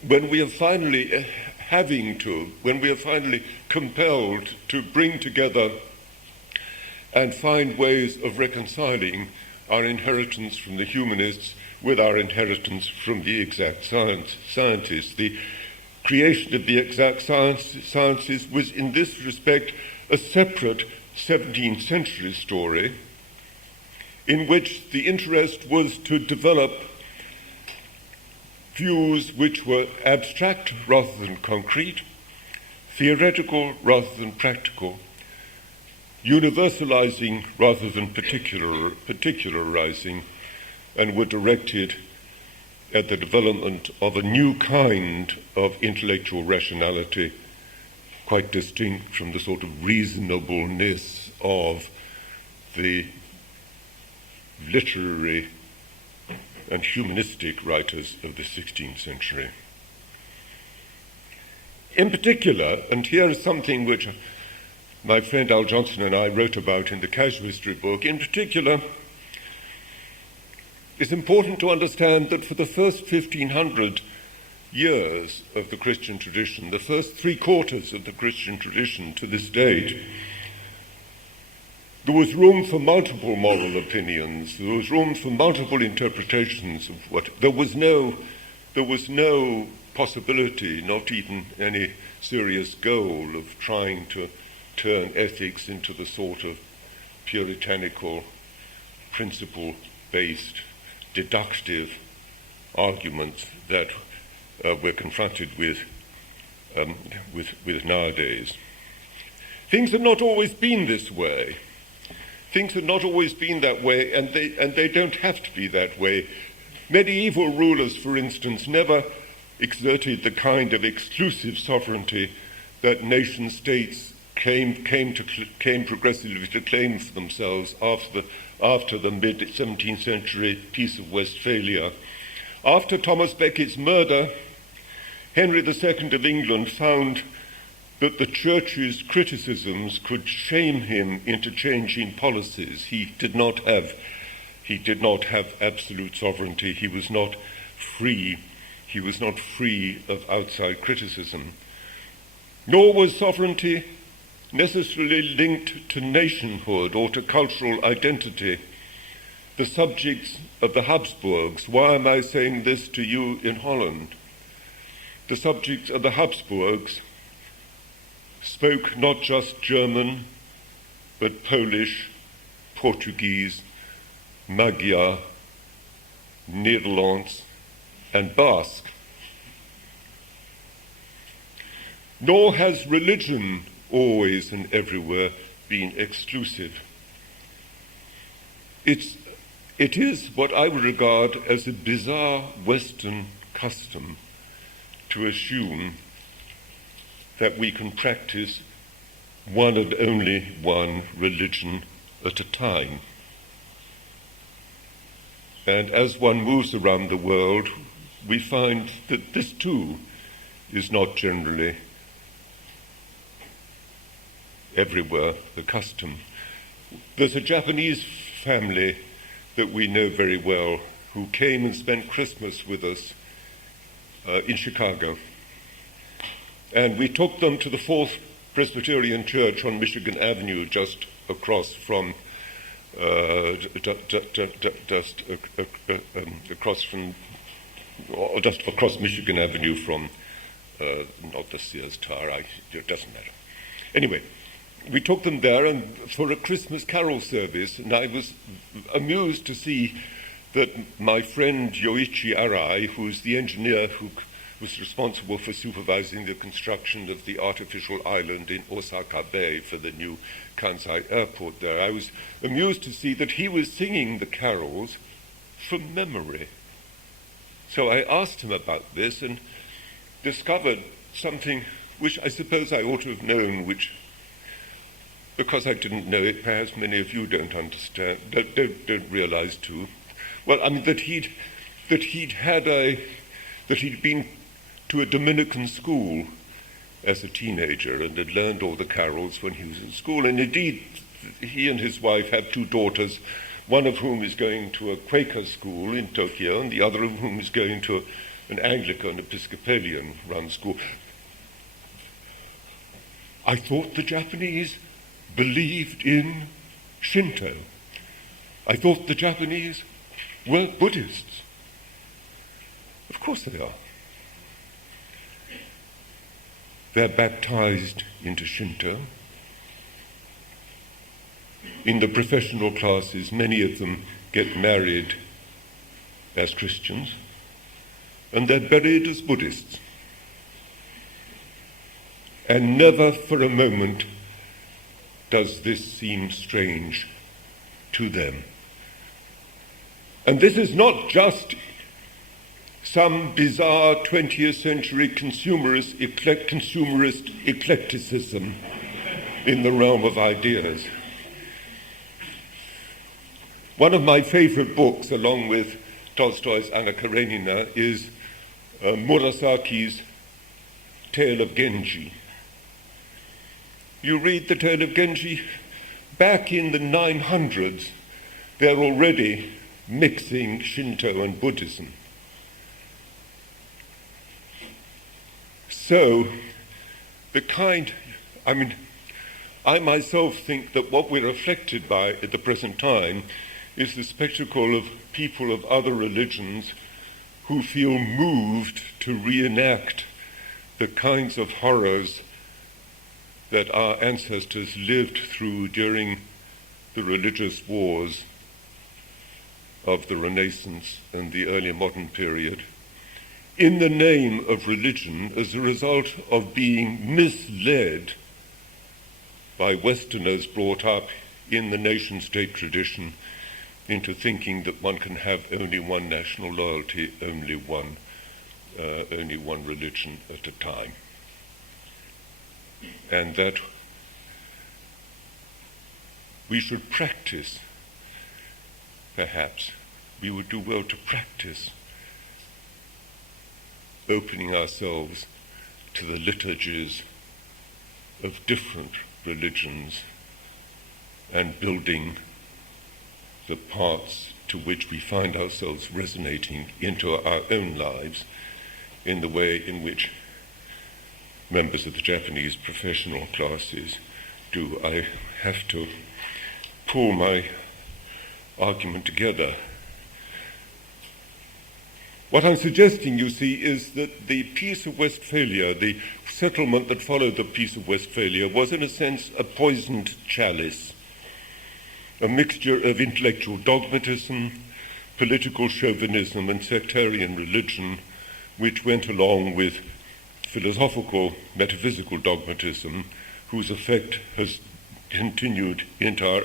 when we are finally compelled to bring together and find ways of reconciling our inheritance from the humanists with our inheritance from the exact scientists. The creation of the exact sciences was in this respect a separate 17th century story, in which the interest was to develop views which were abstract rather than concrete, theoretical rather than practical, universalizing rather than particularizing, and were directed at the development of a new kind of intellectual rationality, quite distinct from the sort of reasonableness of the literary and humanistic writers of the 16th century. In particular, and here is something which my friend Al Johnson and I wrote about in the casuistry book. In particular, it's important to understand that for the first 1500 years of the Christian tradition, the first 3/4 of the Christian tradition to this date, there was room for multiple moral opinions. There was room for multiple interpretations of what. There was no possibility, not even any serious goal, of trying to turn ethics into the sort of puritanical, principle-based, deductive arguments that we're confronted with nowadays. Things have not always been this way. Things have not always been that way, and they don't have to be that way. Medieval rulers, for instance, never exerted the kind of exclusive sovereignty that nation states came progressively to claim for themselves after the mid-17th century Peace of Westphalia. After Thomas Becket's murder, Henry II of England found that the Church's criticisms could shame him into changing policies. He did not have absolute sovereignty. He was not free. He was not free of outside criticism. Nor was sovereignty necessarily linked to nationhood or to cultural identity. The subjects of the Habsburgs, why am I saying this to you in Holland? The subjects of the Habsburgs spoke not just German, but Polish, Portuguese, Magyar, Netherlands, and Basque. Nor has religion always and everywhere been exclusive. It is what I would regard as a bizarre Western custom to assume that we can practice one and only one religion at a time. And as one moves around the world, we find that this too is not generally everywhere the custom. There's a Japanese family that we know very well who came and spent Christmas with us in Chicago. And we took them to the Fourth Presbyterian Church on Michigan Avenue, just across from across Michigan Avenue from not the Sears Tower. It doesn't matter. Anyway, we took them there and for a Christmas carol service, and I was amused to see that my friend Yoichi Arai, who's the engineer who was responsible for supervising the construction of the artificial island in Osaka Bay for the new Kansai airport there, I was amused to see that he was singing the carols from memory. So I asked him about this and discovered something which I suppose I ought to have known, which, because I didn't know it, perhaps many of you don't understand, don't realize too. Well, I mean, that he'd been to a Dominican school as a teenager and had learned all the carols when he was in school. And indeed, he and his wife have two daughters, one of whom is going to a Quaker school in Tokyo, and the other of whom is going to an Anglican Episcopalian-run school. I thought the Japanese believed in Shinto. I thought the Japanese were Buddhists. Of course they are. They're baptized into Shinto. In the professional classes, many of them get married as Christians, and they're buried as Buddhists. And never for a moment does this seem strange to them. And this is not just some bizarre 20th century consumerist eclecticism in the realm of ideas. One of my favorite books, along with Tolstoy's Anna Karenina, is Murasaki's Tale of Genji. You read the tale of Genji, back in the 900s, they're already mixing Shinto and Buddhism. So, I myself think that what we're affected by at the present time is the spectacle of people of other religions who feel moved to reenact the kinds of horrors that our ancestors lived through during the religious wars of the Renaissance and the early modern period, in the name of religion, as a result of being misled by Westerners brought up in the nation-state tradition into thinking that one can have only one national loyalty, only one religion at a time. And that we should practice, perhaps, we would do well to practice opening ourselves to the liturgies of different religions and building the parts to which we find ourselves resonating into our own lives in the way in which members of the Japanese professional classes do. I have to pull my argument together. What I'm suggesting, you see, is that the Peace of Westphalia, the settlement that followed the Peace of Westphalia, was in a sense a poisoned chalice, a mixture of intellectual dogmatism, political chauvinism, and sectarian religion, which went along with philosophical, metaphysical dogmatism, whose effect has continued into our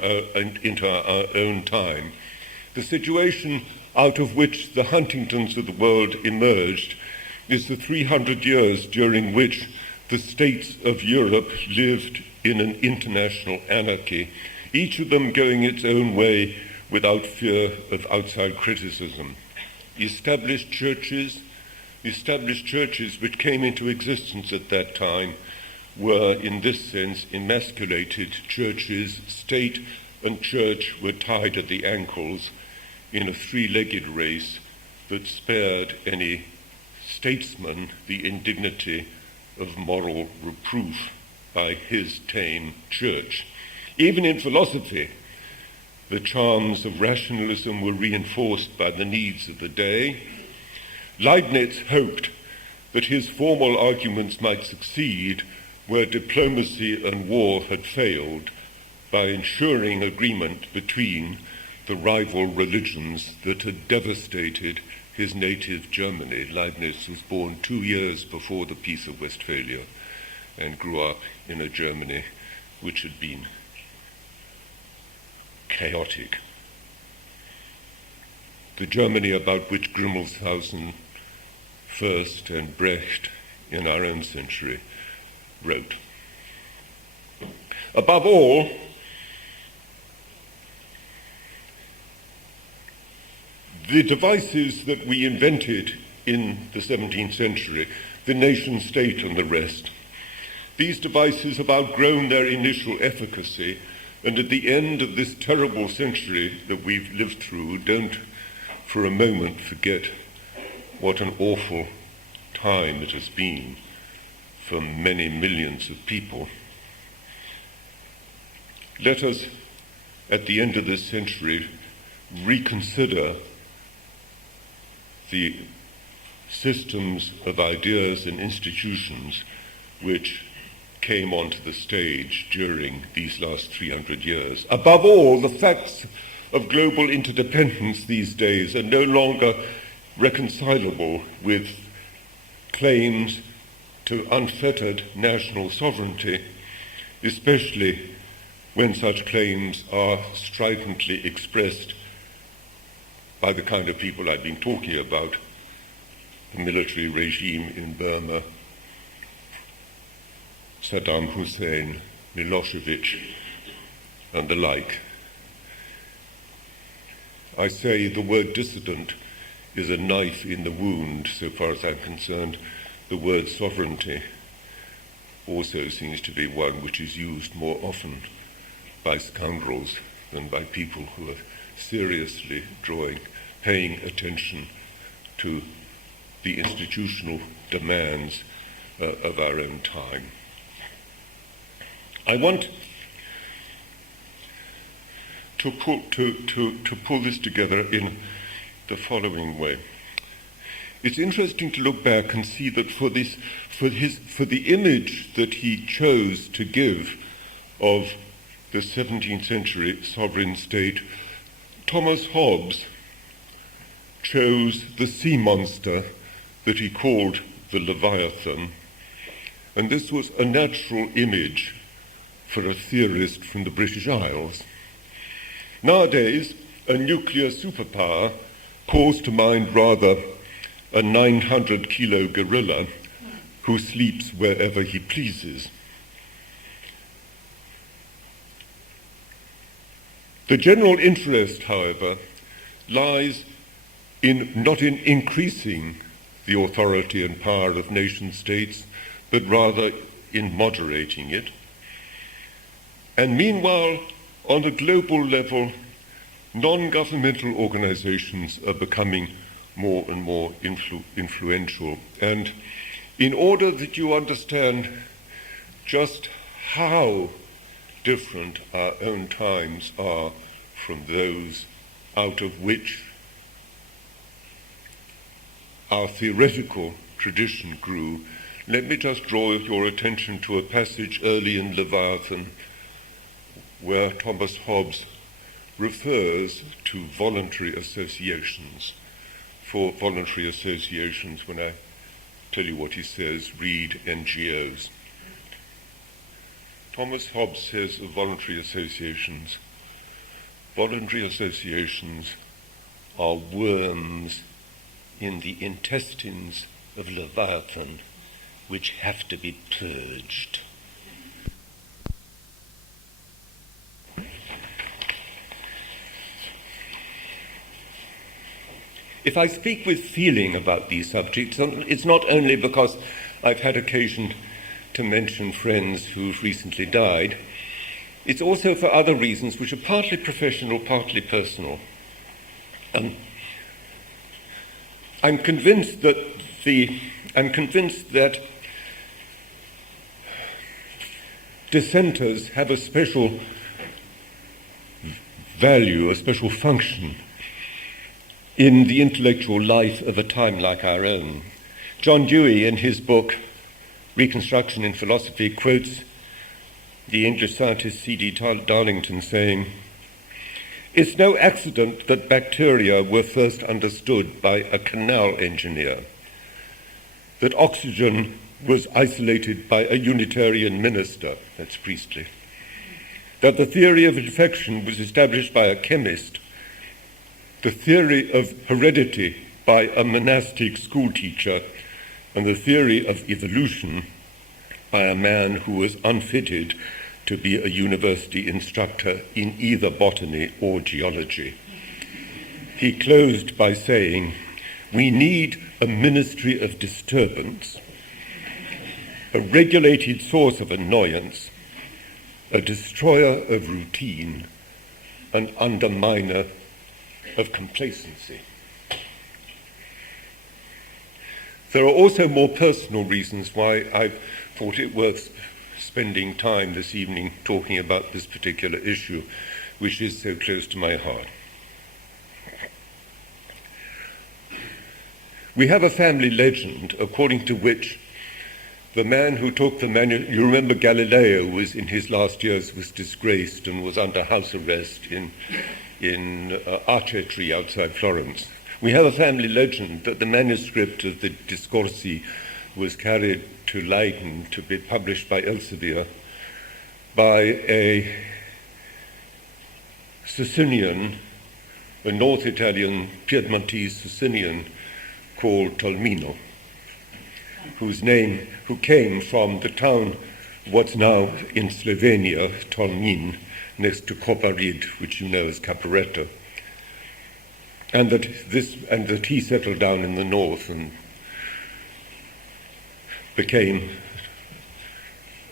own time. The situation out of which the Huntingtons of the world emerged is the 300 years during which the states of Europe lived in an international anarchy, each of them going its own way without fear of outside criticism. Established churches which came into existence at that time were, in this sense, emasculated churches. State and church were tied at the ankles in a three-legged race that spared any statesman the indignity of moral reproof by his tame church. Even in philosophy, the charms of rationalism were reinforced by the needs of the day. Leibniz hoped that his formal arguments might succeed where diplomacy and war had failed by ensuring agreement between the rival religions that had devastated his native Germany. Leibniz was born 2 years before the Peace of Westphalia and grew up in a Germany which had been chaotic. The Germany about which Grimmelshausen first and Brecht in our own century wrote. Above all, the devices that we invented in the 17th century, the nation state and the rest, these devices have outgrown their initial efficacy, and at the end of this terrible century that we've lived through, don't for a moment forget what an awful time it has been for many millions of people. Let us, at the end of this century, reconsider the systems of ideas and institutions which came onto the stage during these last 300 years. Above all, the facts of global interdependence these days are no longer reconcilable with claims to unfettered national sovereignty, especially when such claims are stridently expressed by the kind of people I've been talking about, the military regime in Burma, Saddam Hussein, Milosevic, and the like. I say the word dissident is a knife in the wound, so far as I'm concerned. The word sovereignty also seems to be one which is used more often by scoundrels than by people who are seriously paying attention to the institutional demands of our own time. I want to pull this together in the following way. It's interesting to look back and see that for the image that he chose to give of the 17th century sovereign state, Thomas Hobbes chose the sea monster that he called the Leviathan, and this was a natural image for a theorist from the British Isles. Nowadays, a nuclear superpower calls to mind rather a 900-kilo gorilla who sleeps wherever he pleases. The general interest, however, lies not in increasing the authority and power of nation-states, but rather in moderating it. And meanwhile, on a global level, non-governmental organizations are becoming more and more influential. And in order that you understand just how different our own times are from those out of which our theoretical tradition grew, let me just draw your attention to a passage early in Leviathan where Thomas Hobbes refers to voluntary associations. For voluntary associations, when I tell you what he says, read NGOs. Thomas Hobbes says of voluntary associations are worms in the intestines of Leviathan which have to be purged. If I speak with feeling about these subjects, it's not only because I've had occasion to mention friends who've recently died, it's also for other reasons which are partly professional, partly personal. I'm convinced that dissenters have a special value, a special function in the intellectual life of a time like our own. John Dewey, in his book Reconstruction in Philosophy, quotes the English scientist C.D. Darlington saying, "It's no accident that bacteria were first understood by a canal engineer, that oxygen was isolated by a Unitarian minister," that's priestly, that the theory of infection was established by a chemist, the theory of heredity by a monastic schoolteacher, and the theory of evolution by a man who was unfitted to be a university instructor in either botany or geology. He closed by saying, "We need a ministry of disturbance, a regulated source of annoyance, a destroyer of routine, an underminer of complacency." There are also more personal reasons why I've thought it worth spending time this evening talking about this particular issue, which is so close to my heart. We have a family legend according to which the man who took the you remember Galileo was in his last years, was disgraced and was under house arrest in Arcetri outside Florence. We have a family legend that the manuscript of the Discorsi was carried to Leiden to be published by Elsevier by a Socinian, a North Italian Piedmontese Socinian called Toulmin, who came from the town, what's now in Slovenia, Toulmin, next to Koparid, which you know as Caporetto, and that he settled down in the north and became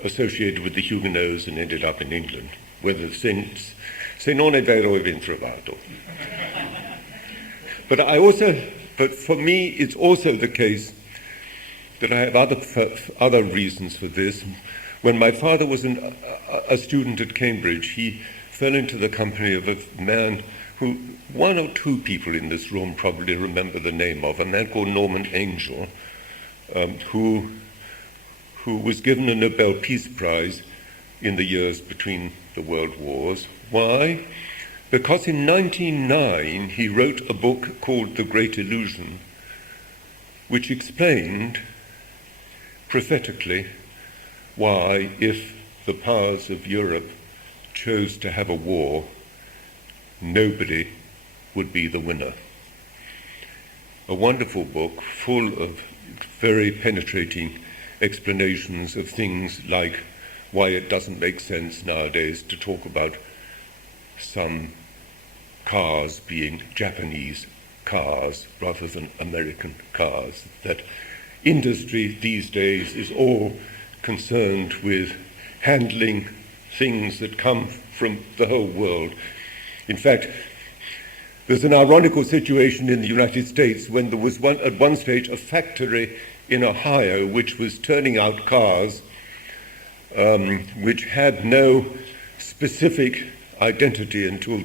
associated with the Huguenots and ended up in England, whether se non è vero è ben trovato. But for me, it's also the case that I have other reasons for this. When my father was a student at Cambridge, he fell into the company of a man who one or two people in this room probably remember the name of, a man called Norman Angell, who was given a Nobel Peace Prize in the years between the world wars. Why? Because in 1909 he wrote a book called The Great Illusion, which explained prophetically why, if the powers of Europe chose to have a war, nobody would be the winner. A wonderful book full of very penetrating explanations of things like why it doesn't make sense nowadays to talk about some cars being Japanese cars rather than American cars, that industry these days is all concerned with handling things that come from the whole world. In fact, there's an ironical situation in the United States when there was at one stage a factory in Ohio which was turning out cars which had no specific identity until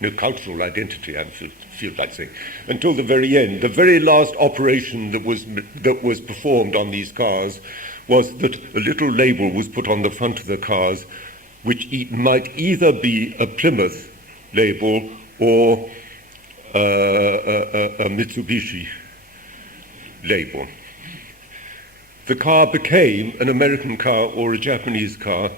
no cultural identity, I feel like saying, until the very end. The very last operation that was performed on these cars was that a little label was put on the front of the cars which might either be a Plymouth label or a Mitsubishi label. The car became an American car or a Japanese car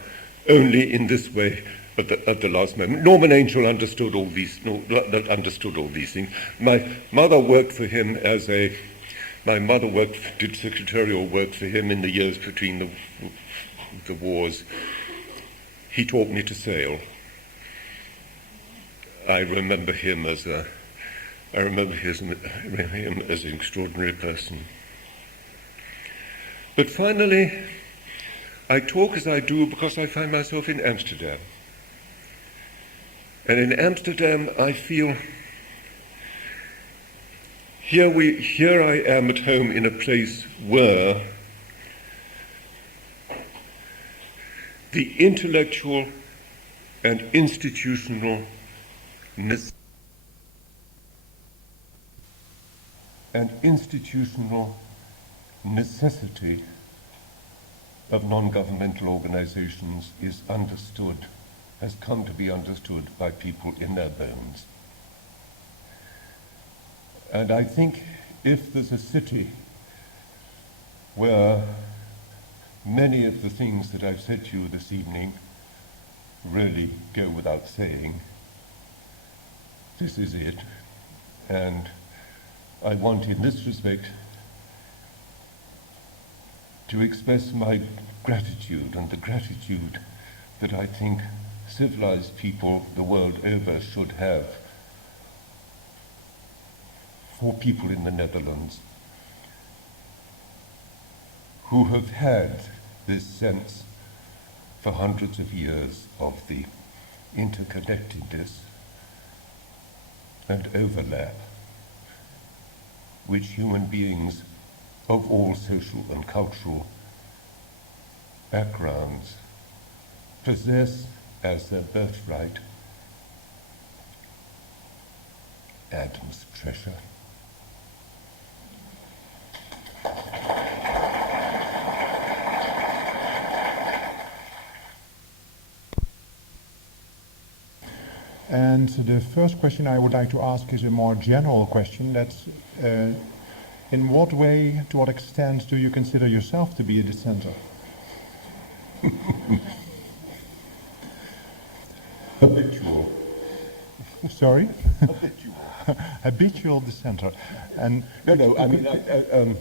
only in this way at the last moment. Norman Angell understood all these things. My mother worked for him did secretarial work for him in the years between the wars. He taught me to sail. I remember him as an extraordinary person. But finally, I talk as I do because I find myself in Amsterdam. And in Amsterdam, I feel here I am at home in a place where the intellectual and institutional necessity of non-governmental organizations is understood, has come to be understood by people in their bones. And I think if there's a city where many of the things that I've said to you this evening really go without saying, this is it. And I want in this respect to express my gratitude, and the gratitude that I think civilized people the world over should have for people in the Netherlands who have had this sense for hundreds of years of the interconnectedness and overlap which human beings of all social and cultural backgrounds possess as their birthright. Adam's treasure. And the first question I would like to ask is a more general question. That's in what way, to what extent do you consider yourself to be a dissenter? Habitual. Sorry? Habitual. Habitual dissenter. And No, I mean,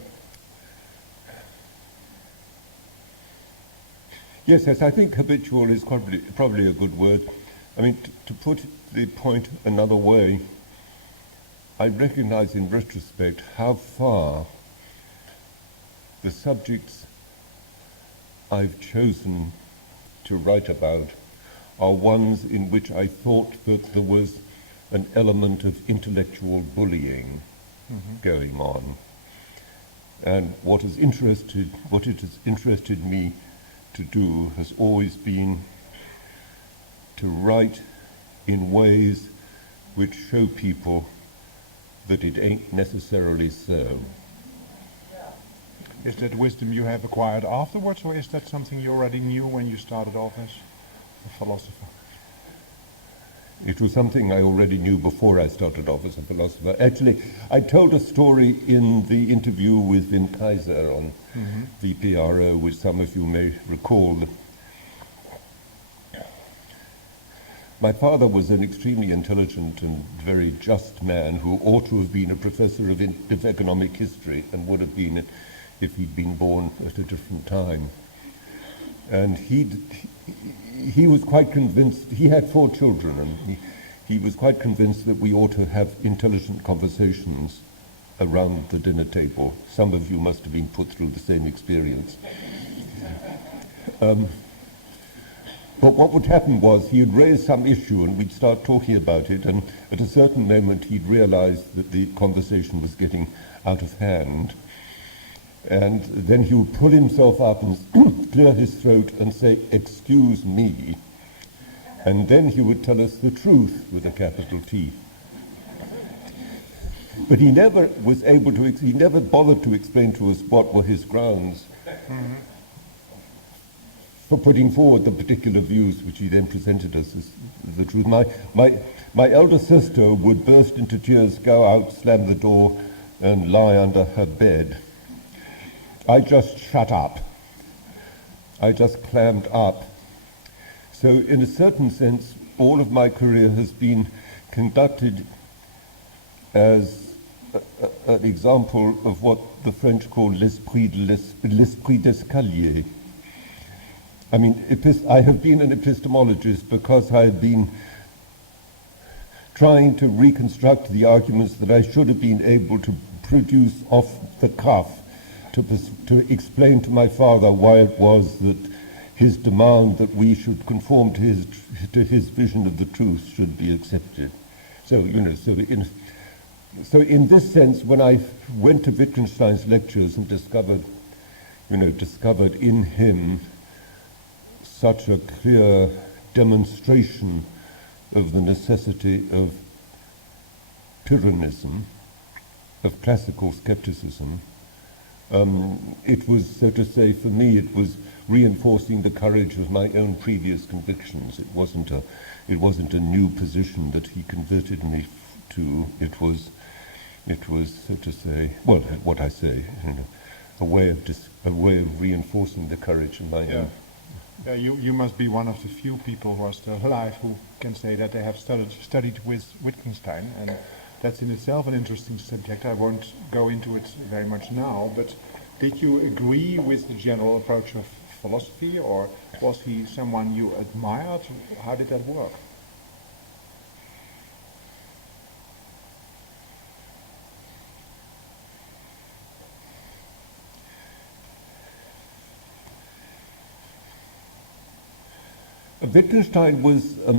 yes, I think habitual is probably a good word. I mean, to put the point another way, I recognize in retrospect how far the subjects I've chosen to write about are ones in which I thought that there was an element of intellectual bullying going on. And what it has interested me to do has always been to write in ways which show people that it ain't necessarily so. Is that wisdom you have acquired afterwards, or is that something you already knew when you started off as a philosopher? It was something I already knew before I started off as a philosopher. Actually, I told a story in the interview with Wim Kaiser on VPRO, which some of you may recall. My father was an extremely intelligent and very just man who ought to have been a professor of economic history and would have been if he'd been born at a different time. And he was quite convinced, he had 4 children, and he was quite convinced that we ought to have intelligent conversations around the dinner table. Some of you must have been put through the same experience. But what would happen was he'd raise some issue and we'd start talking about it, and at a certain moment he'd realize that the conversation was getting out of hand. And then he would pull himself up and clear his throat and say, "Excuse me." And then he would tell us the truth with a capital T. But he never was able to, he never bothered to explain to us what were his grounds for putting forward the particular views which he then presented us as the truth. My elder sister would burst into tears, go out, slam the door, and lie under her bed. I just shut up. I just clammed up. So in a certain sense, all of my career has been conducted as an example of what the French call l'esprit d'escalier. I mean, I have been an epistemologist because I have been trying to reconstruct the arguments that I should have been able to produce off the cuff to explain to my father why it was that his demand that we should conform to his vision of the truth should be accepted. So, so in this sense, when I went to Wittgenstein's lectures and discovered in him such a clear demonstration of the necessity of Pyrrhonism, of classical skepticism, it was, so to say, for me, it was reinforcing the courage of my own previous convictions. It wasn't a new position that he converted me to. It was, so to say, well, what I say, a way of reinforcing the courage of my own. Yeah, you must be one of the few people who are still alive who can say that they have studied with Wittgenstein, and that's in itself an interesting subject. I won't go into it very much now, but did you agree with the general approach of philosophy, or was he someone you admired? How did that work? Wittgenstein was, I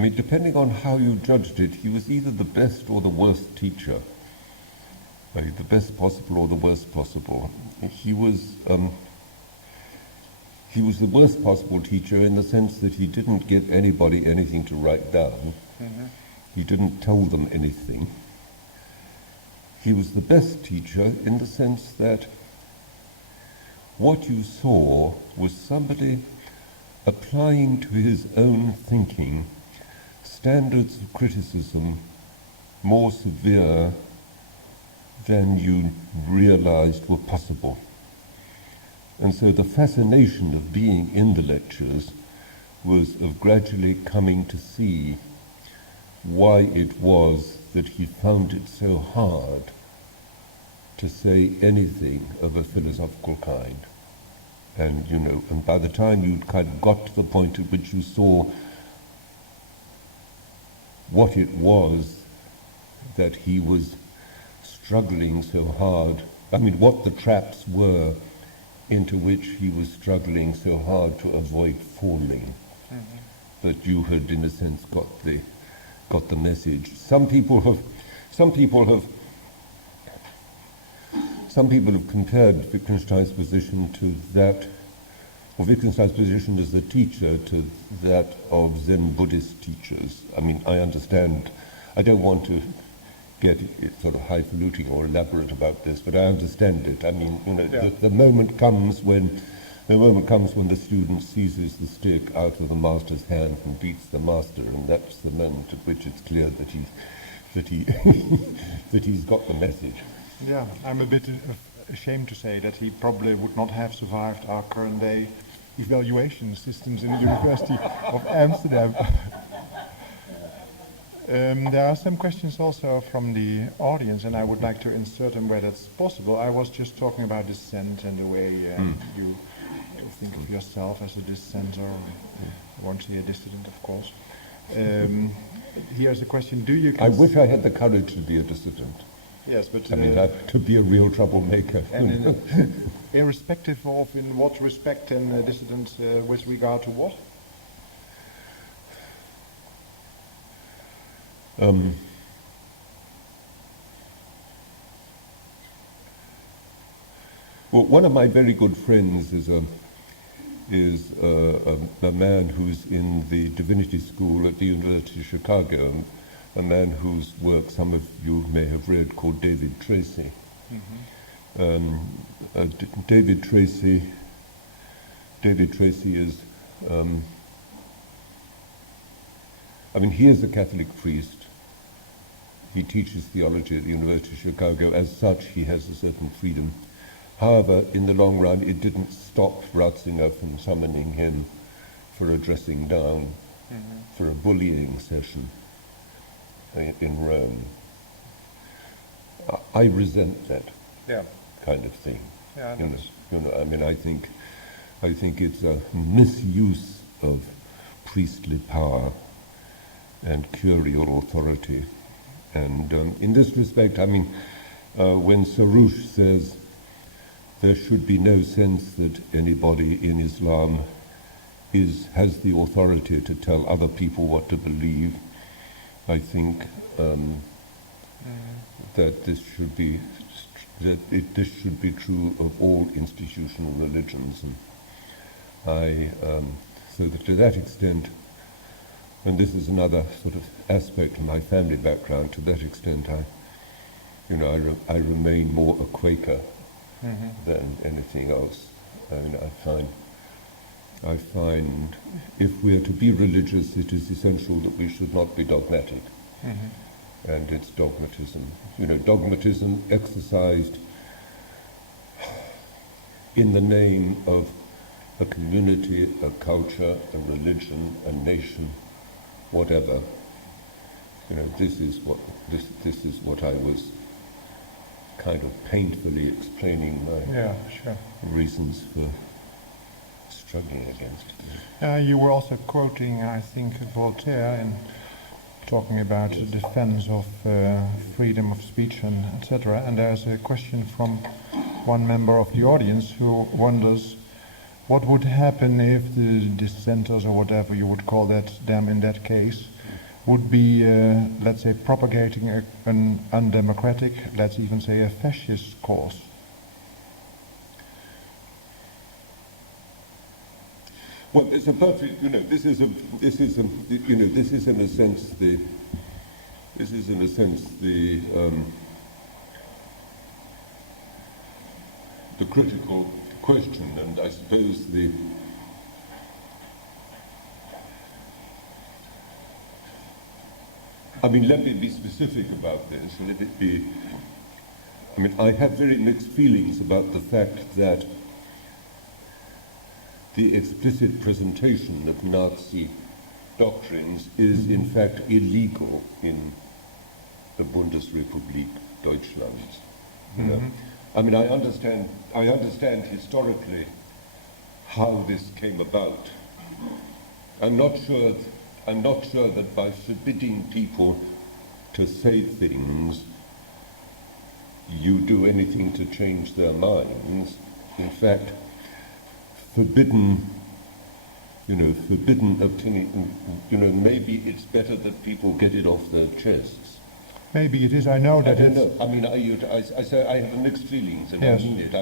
mean, depending on how you judged it, he was either the best or the worst teacher. The best possible or the worst possible. He was the worst possible teacher in the sense that he didn't give anybody anything to write down. He didn't tell them anything. He was the best teacher in the sense that what you saw was somebody applying to his own thinking standards of criticism more severe than you realized were possible. And so the fascination of being in the lectures was of gradually coming to see why it was that he found it so hard to say anything of a philosophical kind. And, and by the time you'd kind of got to the point at which you saw what it was that he was struggling so hard, I mean, what the traps were into which he was struggling so hard to avoid falling. That you had, in a sense, got the message. Some people have compared Wittgenstein's position to that, or Wittgenstein's position as a teacher to that of Zen Buddhist teachers. I mean, I understand. I don't want to get it sort of highfalutin or elaborate about this, but I understand it. I mean, you know, the moment comes when the student seizes the stick out of the master's hand and beats the master, and that's the moment at which it's clear that he's got the message. Yeah, I'm a bit ashamed to say that he probably would not have survived our current day evaluation systems in the University of Amsterdam. There are some questions also from the audience, and I would like to insert them where that's possible. I was just talking about dissent and the way you think of yourself as a dissenter. I won't say a dissident, of course. Here's a question: do you? I wish I had the courage to be a dissident. Yes, but I mean, to be a real troublemaker. And irrespective of in what respect and dissident with regard to what? Well, one of my very good friends is a man who's in the divinity school at the University of Chicago, a man whose work some of you may have read, called David Tracy. David Tracy is, I mean, he is a Catholic priest. He teaches theology at the University of Chicago. As such, he has a certain freedom. However, in the long run, it didn't stop Ratzinger from summoning him for a dressing down, for a bullying session in Rome. I resent that kind of thing. Yeah, I mean, I think it's a misuse of priestly power and curial authority. And in this respect, I mean, when Sarouche says there should be no sense that anybody in Islam has the authority to tell other people what to believe, I think that this should be true of all institutional religions. And so that to that extent, and this is another sort of aspect of my family background, to that extent I remain more a Quaker than anything else. I mean, I find if we are to be religious, it is essential that we should not be dogmatic. And it's dogmatism. Dogmatism exercised in the name of a community, a culture, a religion, a nation, whatever. This is what I was kind of painfully explaining my reasons for struggling against. You were also quoting, I think, Voltaire in talking about the defense of freedom of speech and etc. And there's a question from one member of the audience who wonders what would happen if the dissenters, or whatever you would call them in that case, would be, let's say, propagating an undemocratic, let's even say a fascist cause. Well, it's a perfect, this is in a sense the critical question, and I suppose let me be specific about this. Let it be, I have very mixed feelings about the fact that the explicit presentation of Nazi doctrines is in fact illegal in the Bundesrepublik Deutschland. I understand historically how this came about. I'm not sure that by forbidding people to say things, you do anything to change their minds. In fact, forbidden opinion, maybe it's better that people get it off their chests. Maybe it is. I know that I don't know. I mean, I say I have mixed feelings, and yes. I mean it.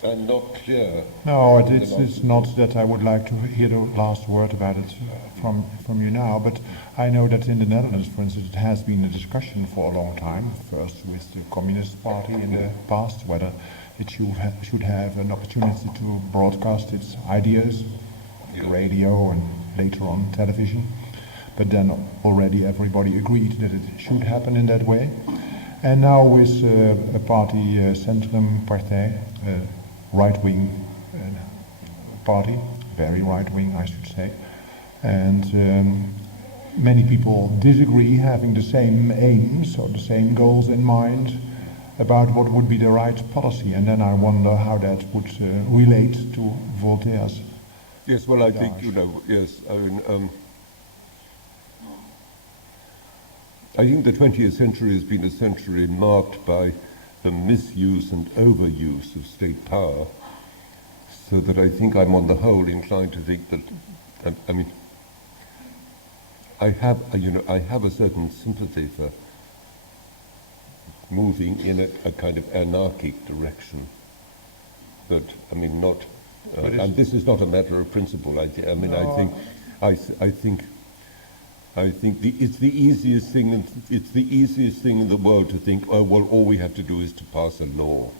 I'm not clear. No, it's not that I would like to hear the last word about it from you now, but I know that in the Netherlands, for instance, it has been a discussion for a long time, first with the Communist Party in the past, whether it should have an opportunity to broadcast its ideas, radio and later on television. But then already everybody agreed that it should happen in that way. And now with a party, Centrum Partij, right-wing party, very right-wing I should say, and many people disagree, having the same aims or the same goals in mind about what would be the right policy, and then I wonder how that would relate to Voltaire's. Yes, well, I think, yes, I think the 20th century has been a century marked by the misuse and overuse of state power, so that I think I'm on the whole inclined to think that, I have a certain sympathy for moving in a kind of anarchic direction. But not. And this is not a matter of principle. I think it's the easiest thing. It's the easiest thing in the world to think. Oh well, all we have to do is to pass a law.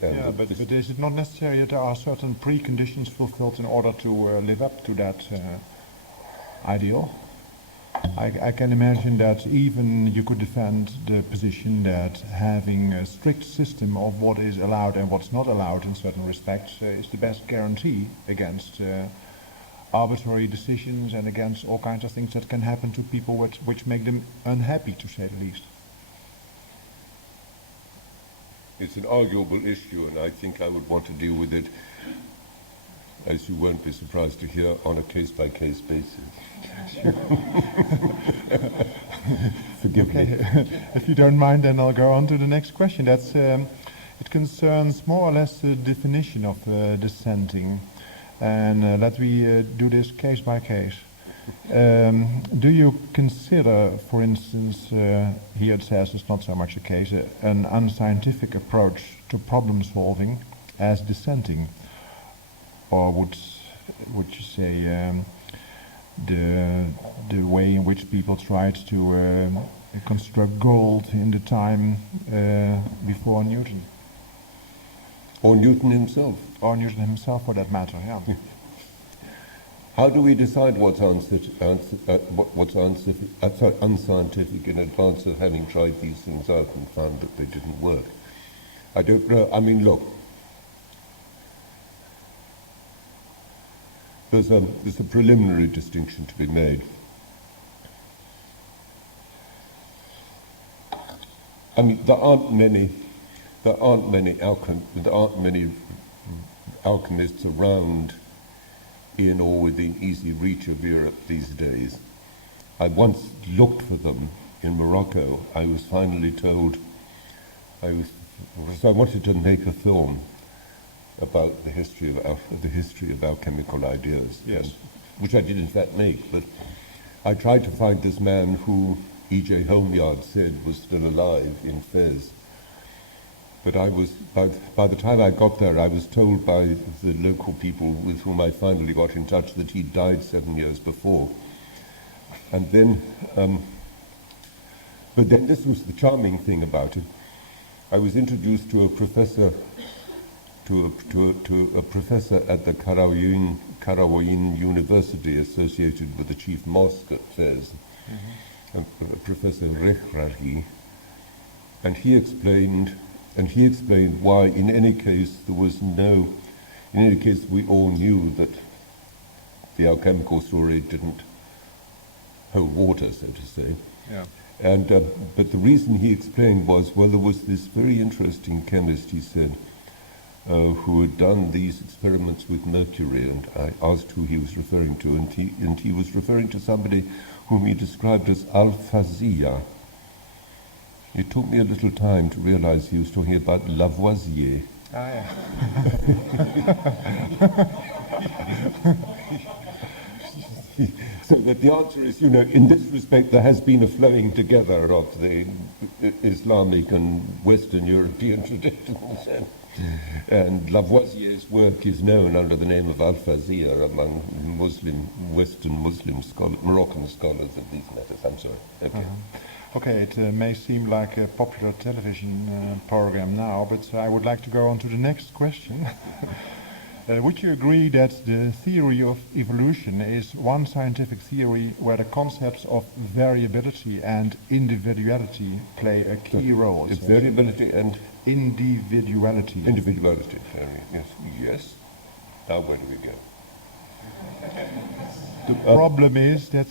But is it not necessary that there are certain preconditions fulfilled in order to live up to that ideal? I can imagine that even you could defend the position that having a strict system of what is allowed and what's not allowed in certain respects is the best guarantee against arbitrary decisions and against all kinds of things that can happen to people which make them unhappy, to say the least. It's an arguable issue, and I think I would want to deal with it, as you won't be surprised to hear, on a case-by-case basis. Forgive me. If you don't mind, then I'll go on to the next question. That's it concerns more or less the definition of dissenting, and let me do this case by case. Do you consider, for instance, here it says it's not so much a case, an unscientific approach to problem solving as dissenting, or would you say the way in which people tried to construct gold in the time before Newton? Or Newton himself. Or Newton himself, for that matter, yeah. How do we decide what's unscientific in advance of having tried these things out and found that they didn't work? I don't know. I mean, look, there's a preliminary distinction to be made. I mean, there aren't many alchemists around in or within easy reach of Europe these days. I once looked for them in Morocco. I was finally told I wanted to make a film about the history of alchemical ideas, yes, which I did in fact make. But I tried to find this man who E.J. Homeyard said was still alive in Fez. But I was, by the time I got there, I was told by the local people with whom I finally got in touch that he died 7 years before. And then, but then this was the charming thing about it. I was introduced to a professor, to a professor at the Karaouin University, associated with the chief mosque at Fez, Professor Rhetoric, and he explained why, in any case, we all knew that the alchemical story didn't hold water, so to say. Yeah. And but the reason he explained was, well, there was this very interesting chemist, he said, who had done these experiments with mercury, and I asked who he was referring to, and he was referring to somebody whom he described as Al-Fazia. It took me a little time to realize he was talking about Lavoisier. Yeah. So that the answer is, in this respect, there has been a flowing together of the Islamic and Western European traditions, and Lavoisier's work is known under the name of Al-Fazir among Western Muslim Moroccan scholars of these matters. I'm sorry. Okay. Okay, it may seem like a popular television program now, but I would like to go on to the next question. Would you agree that the theory of evolution is one scientific theory where the concepts of variability and individuality play a key role? It's variability and individuality. Individuality, yes. Yes. Now where do we go? The problem is that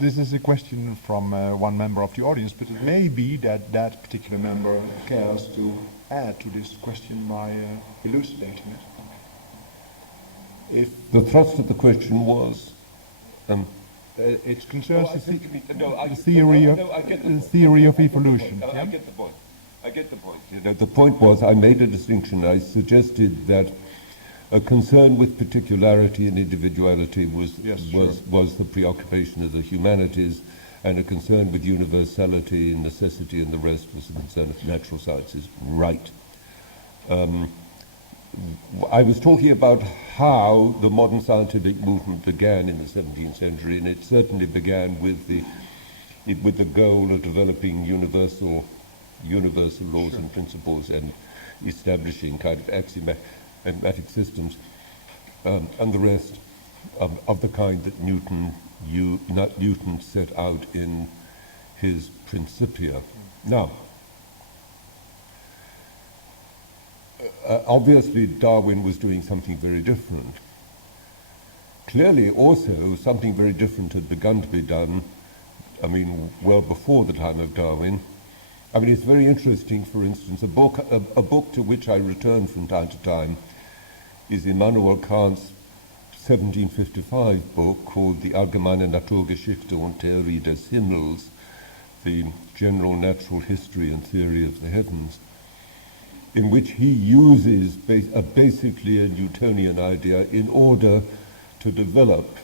this is a question from one member of the audience, but it may be that that particular member cares to add to this question by elucidating it. If the thrust of the question was, it concerns the theory of evolution. I get the point. I get the point. The point was, I made a distinction. I suggested that a concern with particularity and individuality was the preoccupation of the humanities, and a concern with universality and necessity and the rest was the concern of natural sciences. Right. I was talking about how the modern scientific movement began in the 17th century, and it certainly began with the goal of developing universal laws and principles and establishing kind of axiomatic systems, and the rest of the kind that Newton set out in his Principia. Now, obviously Darwin was doing something very different. Clearly also something very different had begun to be done, well before the time of Darwin. It's very interesting, for instance, a book to which I return from time to time is Immanuel Kant's 1755 book called the Allgemeine Naturgeschichte und Theorie des Himmels, the General Natural History and Theory of the Heavens, in which he uses basically a Newtonian idea in order to develop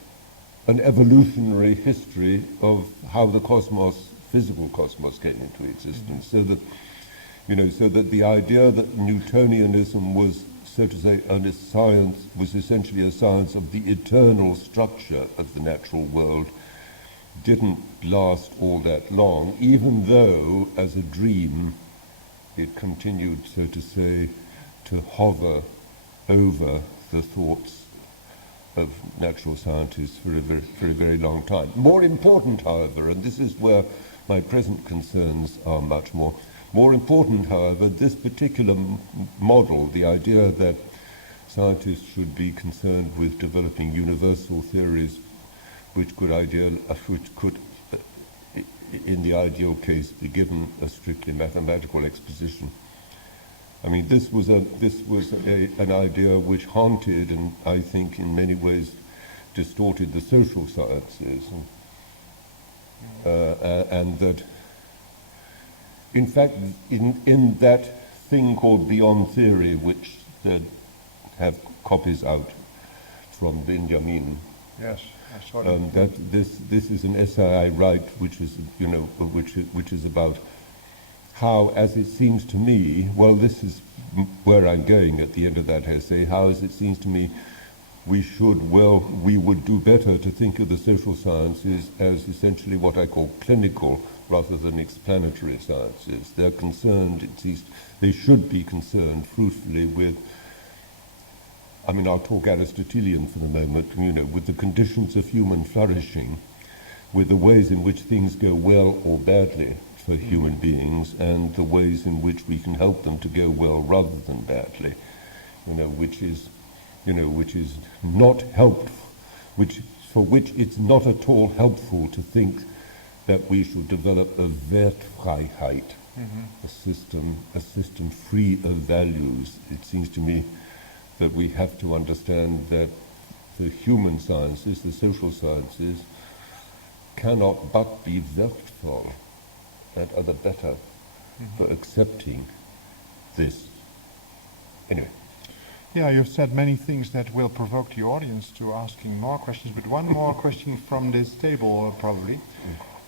an evolutionary history of how the physical cosmos came into existence, so that the idea that Newtonianism was, so to say, a science, was essentially a science of the eternal structure of the natural world, didn't last all that long, even though, as a dream, it continued, so to say, to hover over the thoughts of natural scientists for a very long time. More important, however, and this is where my present concerns are much more important, however, this particular model, the idea that scientists should be concerned with developing universal theories which could in the ideal case be given a strictly mathematical exposition. This was an idea which haunted and I think in many ways distorted the social sciences, and that in fact in that thing called Beyond Theory, which they have copies out from Benjamin. Yes. That this is an essay I write, which is about how, as it seems to me, well, this is where I'm going at the end of that essay. How, as it seems to me, we would do better to think of the social sciences as essentially what I call clinical rather than explanatory sciences. They're concerned, at least they should be concerned fruitfully with, I'll talk Aristotelian for the moment, with the conditions of human flourishing, with the ways in which things go well or badly for human beings, and the ways in which we can help them to go well rather than badly, which is not helpful, for which it's not at all helpful to think that we should develop a Wertfreiheit, a system free of values. It seems to me that we have to understand that the human sciences, the social sciences, cannot but be wertvoll, that are the better for accepting this. Anyway. Yeah, you've said many things that will provoke the audience to asking more questions, but one more question from this table, probably.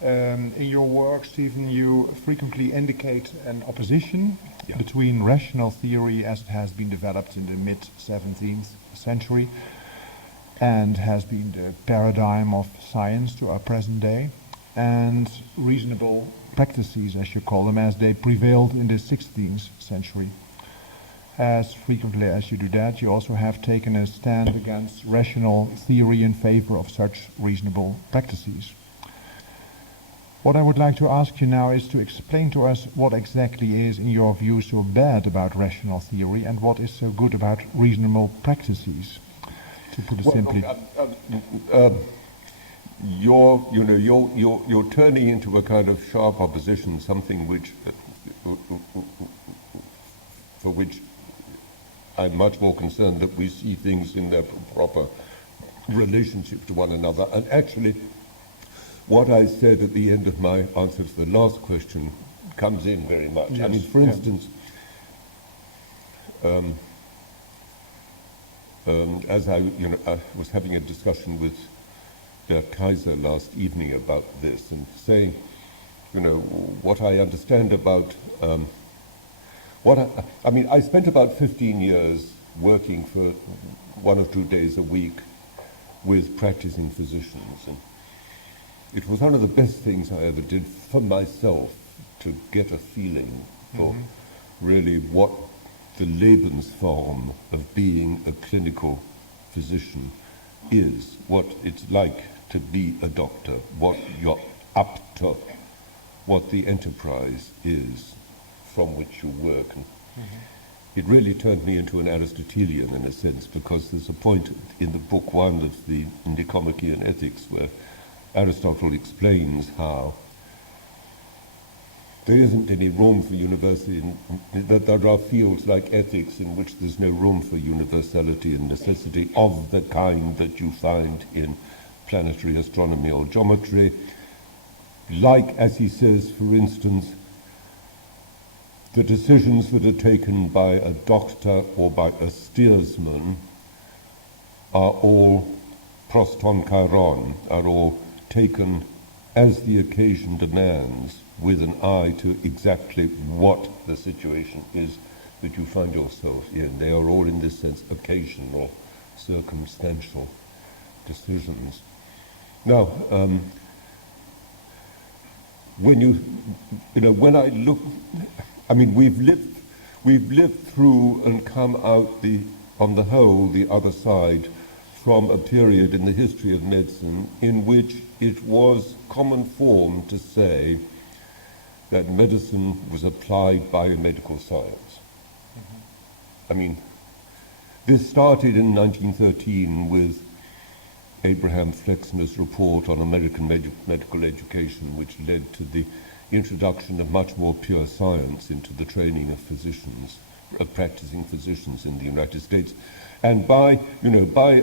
In your work, Stephen, you frequently indicate an opposition between rational theory as it has been developed in the mid-17th century and has been the paradigm of science to our present day, and reasonable practices, as you call them, as they prevailed in the 16th century. As frequently as you do that, you also have taken a stand against rational theory in favor of such reasonable practices. What I would like to ask you now is to explain to us what exactly is, in your view, so bad about rational theory and what is so good about reasonable practices, to put it simply. You're turning into a kind of sharp opposition, something which, for which I'm much more concerned that we see things in their proper relationship to one another. And actually, what I said at the end of my answer to the last question comes in very much. Yes. I mean, for instance, as I was having a discussion with Der Kaiser last evening about this and saying, what I understand about I spent about 15 years working for 1 or 2 days a week with practicing physicians, and it was one of the best things I ever did for myself to get a feeling for really what the Lebensform of being a clinical physician is, what it's like to be a doctor, what you're up to, what the enterprise is from which you work. And it really turned me into an Aristotelian in a sense, because there's a point in the book 1 of the Nicomachean Ethics where Aristotle explains how there isn't any room for university, that there are fields like ethics in which there's no room for universality and necessity of the kind that you find in planetary astronomy or geometry. Like, as he says, for instance, the decisions that are taken by a doctor or by a steersman are all proston kairon, are all taken as the occasion demands, with an eye to exactly what the situation is that you find yourself in. They are all, in this sense, occasional, circumstantial decisions. Now, when I look, I mean, we've lived through and come out on the whole, the other side, from a period in the history of medicine in which it was common form to say that medicine was applied biomedical science. I mean, this started in 1913 with Abraham Flexner's report on American medical education, which led to the introduction of much more pure science into the training of physicians, of practicing physicians in the United States. And by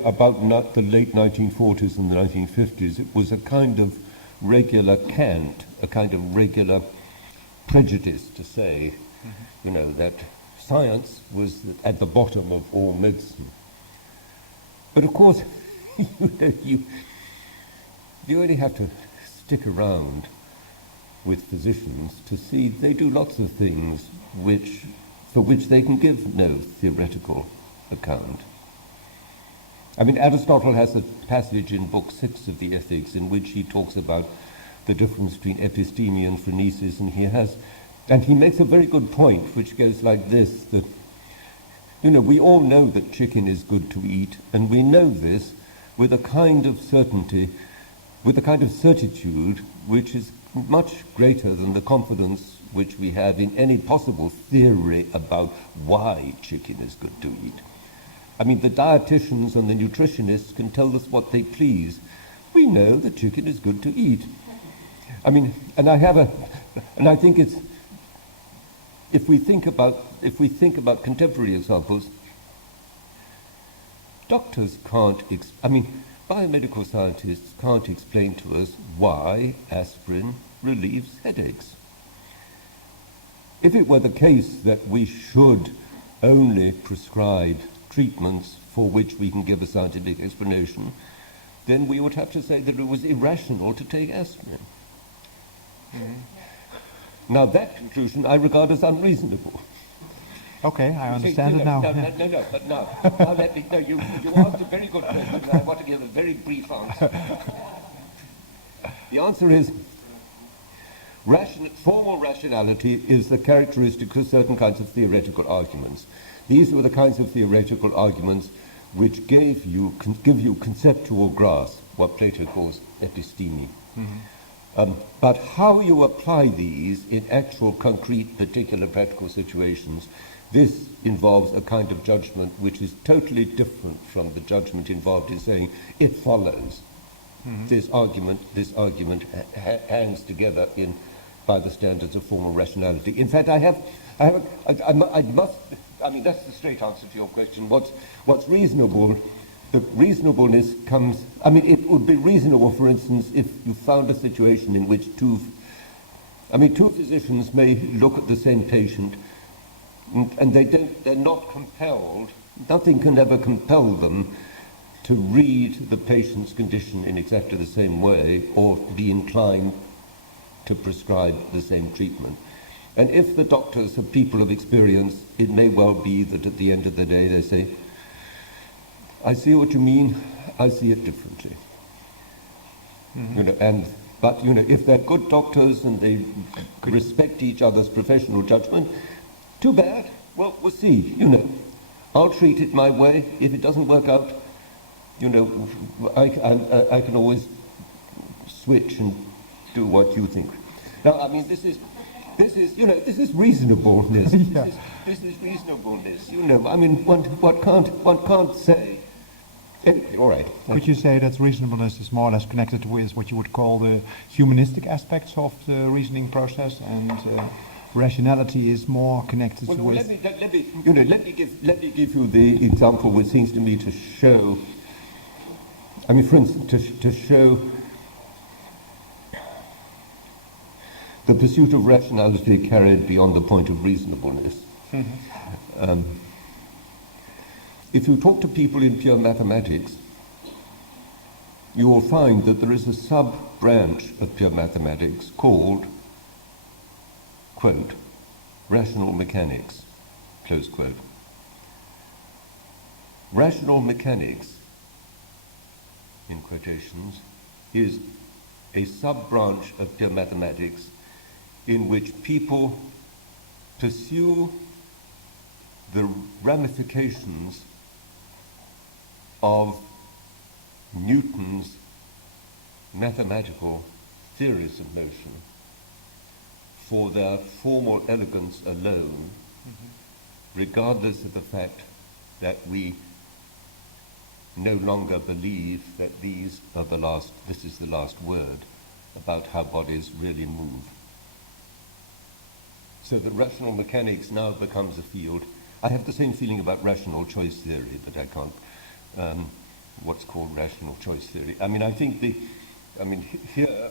about the late 1940s and the 1950s, it was a kind of regular cant, a kind of regular prejudice to say, that science was at the bottom of all medicine. But of course, you only have to stick around with physicians to see they do lots of things for which they can give no theoretical account. I mean, Aristotle has a passage in Book 6 of the Ethics in which he talks about the difference between episteme and phronesis, and he makes a very good point, which goes like this, that, we all know that chicken is good to eat, and we know this with a kind of certainty, with a kind of certitude which is much greater than the confidence which we have in any possible theory about why chicken is good to eat. I mean, the dietitians and the nutritionists can tell us what they please. We know that chicken is good to eat. I mean, and I think it's, if we think about contemporary examples, doctors can't, biomedical scientists can't explain to us why aspirin relieves headaches. If it were the case that we should only prescribe treatments for which we can give a scientific explanation, then we would have to say that it was irrational to take aspirin. Now that conclusion I regard as unreasonable. Okay, I understand it now. Now let me, you asked a very good question, and I want to give a very brief answer. The answer is, formal rationality is the characteristic of certain kinds of theoretical arguments. These were the kinds of theoretical arguments which give you conceptual grasp, what Plato calls episteme. But how you apply these in actual, concrete, particular practical situations, this involves a kind of judgment which is totally different from the judgment involved in saying it follows. This argument hangs together by the standards of formal rationality. In fact, I mean, that's the straight answer to your question. What's reasonable, the reasonableness comes, I mean, it would be reasonable, for instance, if you found a situation in which two physicians may look at the same patient and they're not compelled, nothing can ever compel them to read the patient's condition in exactly the same way or be inclined to prescribe the same treatment. And if the doctors are people of experience, it may well be that at the end of the day they say, I see what you mean, I see it differently. But if they're good doctors and they respect each other's professional judgment, too bad. Well, we'll see. I'll treat it my way. If it doesn't work out, I can always switch and do what you think. Now, I mean, this is reasonableness. Yeah. This is reasonableness. I mean, one can't say. Anyway, all right. Could you say that reasonableness is more or less connected with what you would call the humanistic aspects of the reasoning process, and rationality is more connected with? Let me give you the example which seems to me to show. I mean, for instance, to show the pursuit of rationality carried beyond the point of reasonableness. If you talk to people in pure mathematics, you will find that there is a sub-branch of pure mathematics called, quote, rational mechanics, close quote. Rational mechanics, in quotations, is a sub-branch of pure mathematics in which people pursue the ramifications of Newton's mathematical theories of motion for their formal elegance alone, regardless of the fact that we no longer believe that this is the last word about how bodies really move. So that rational mechanics now becomes a field. I have the same feeling about rational choice theory, but I can't, what's called rational choice theory. I mean, I think here,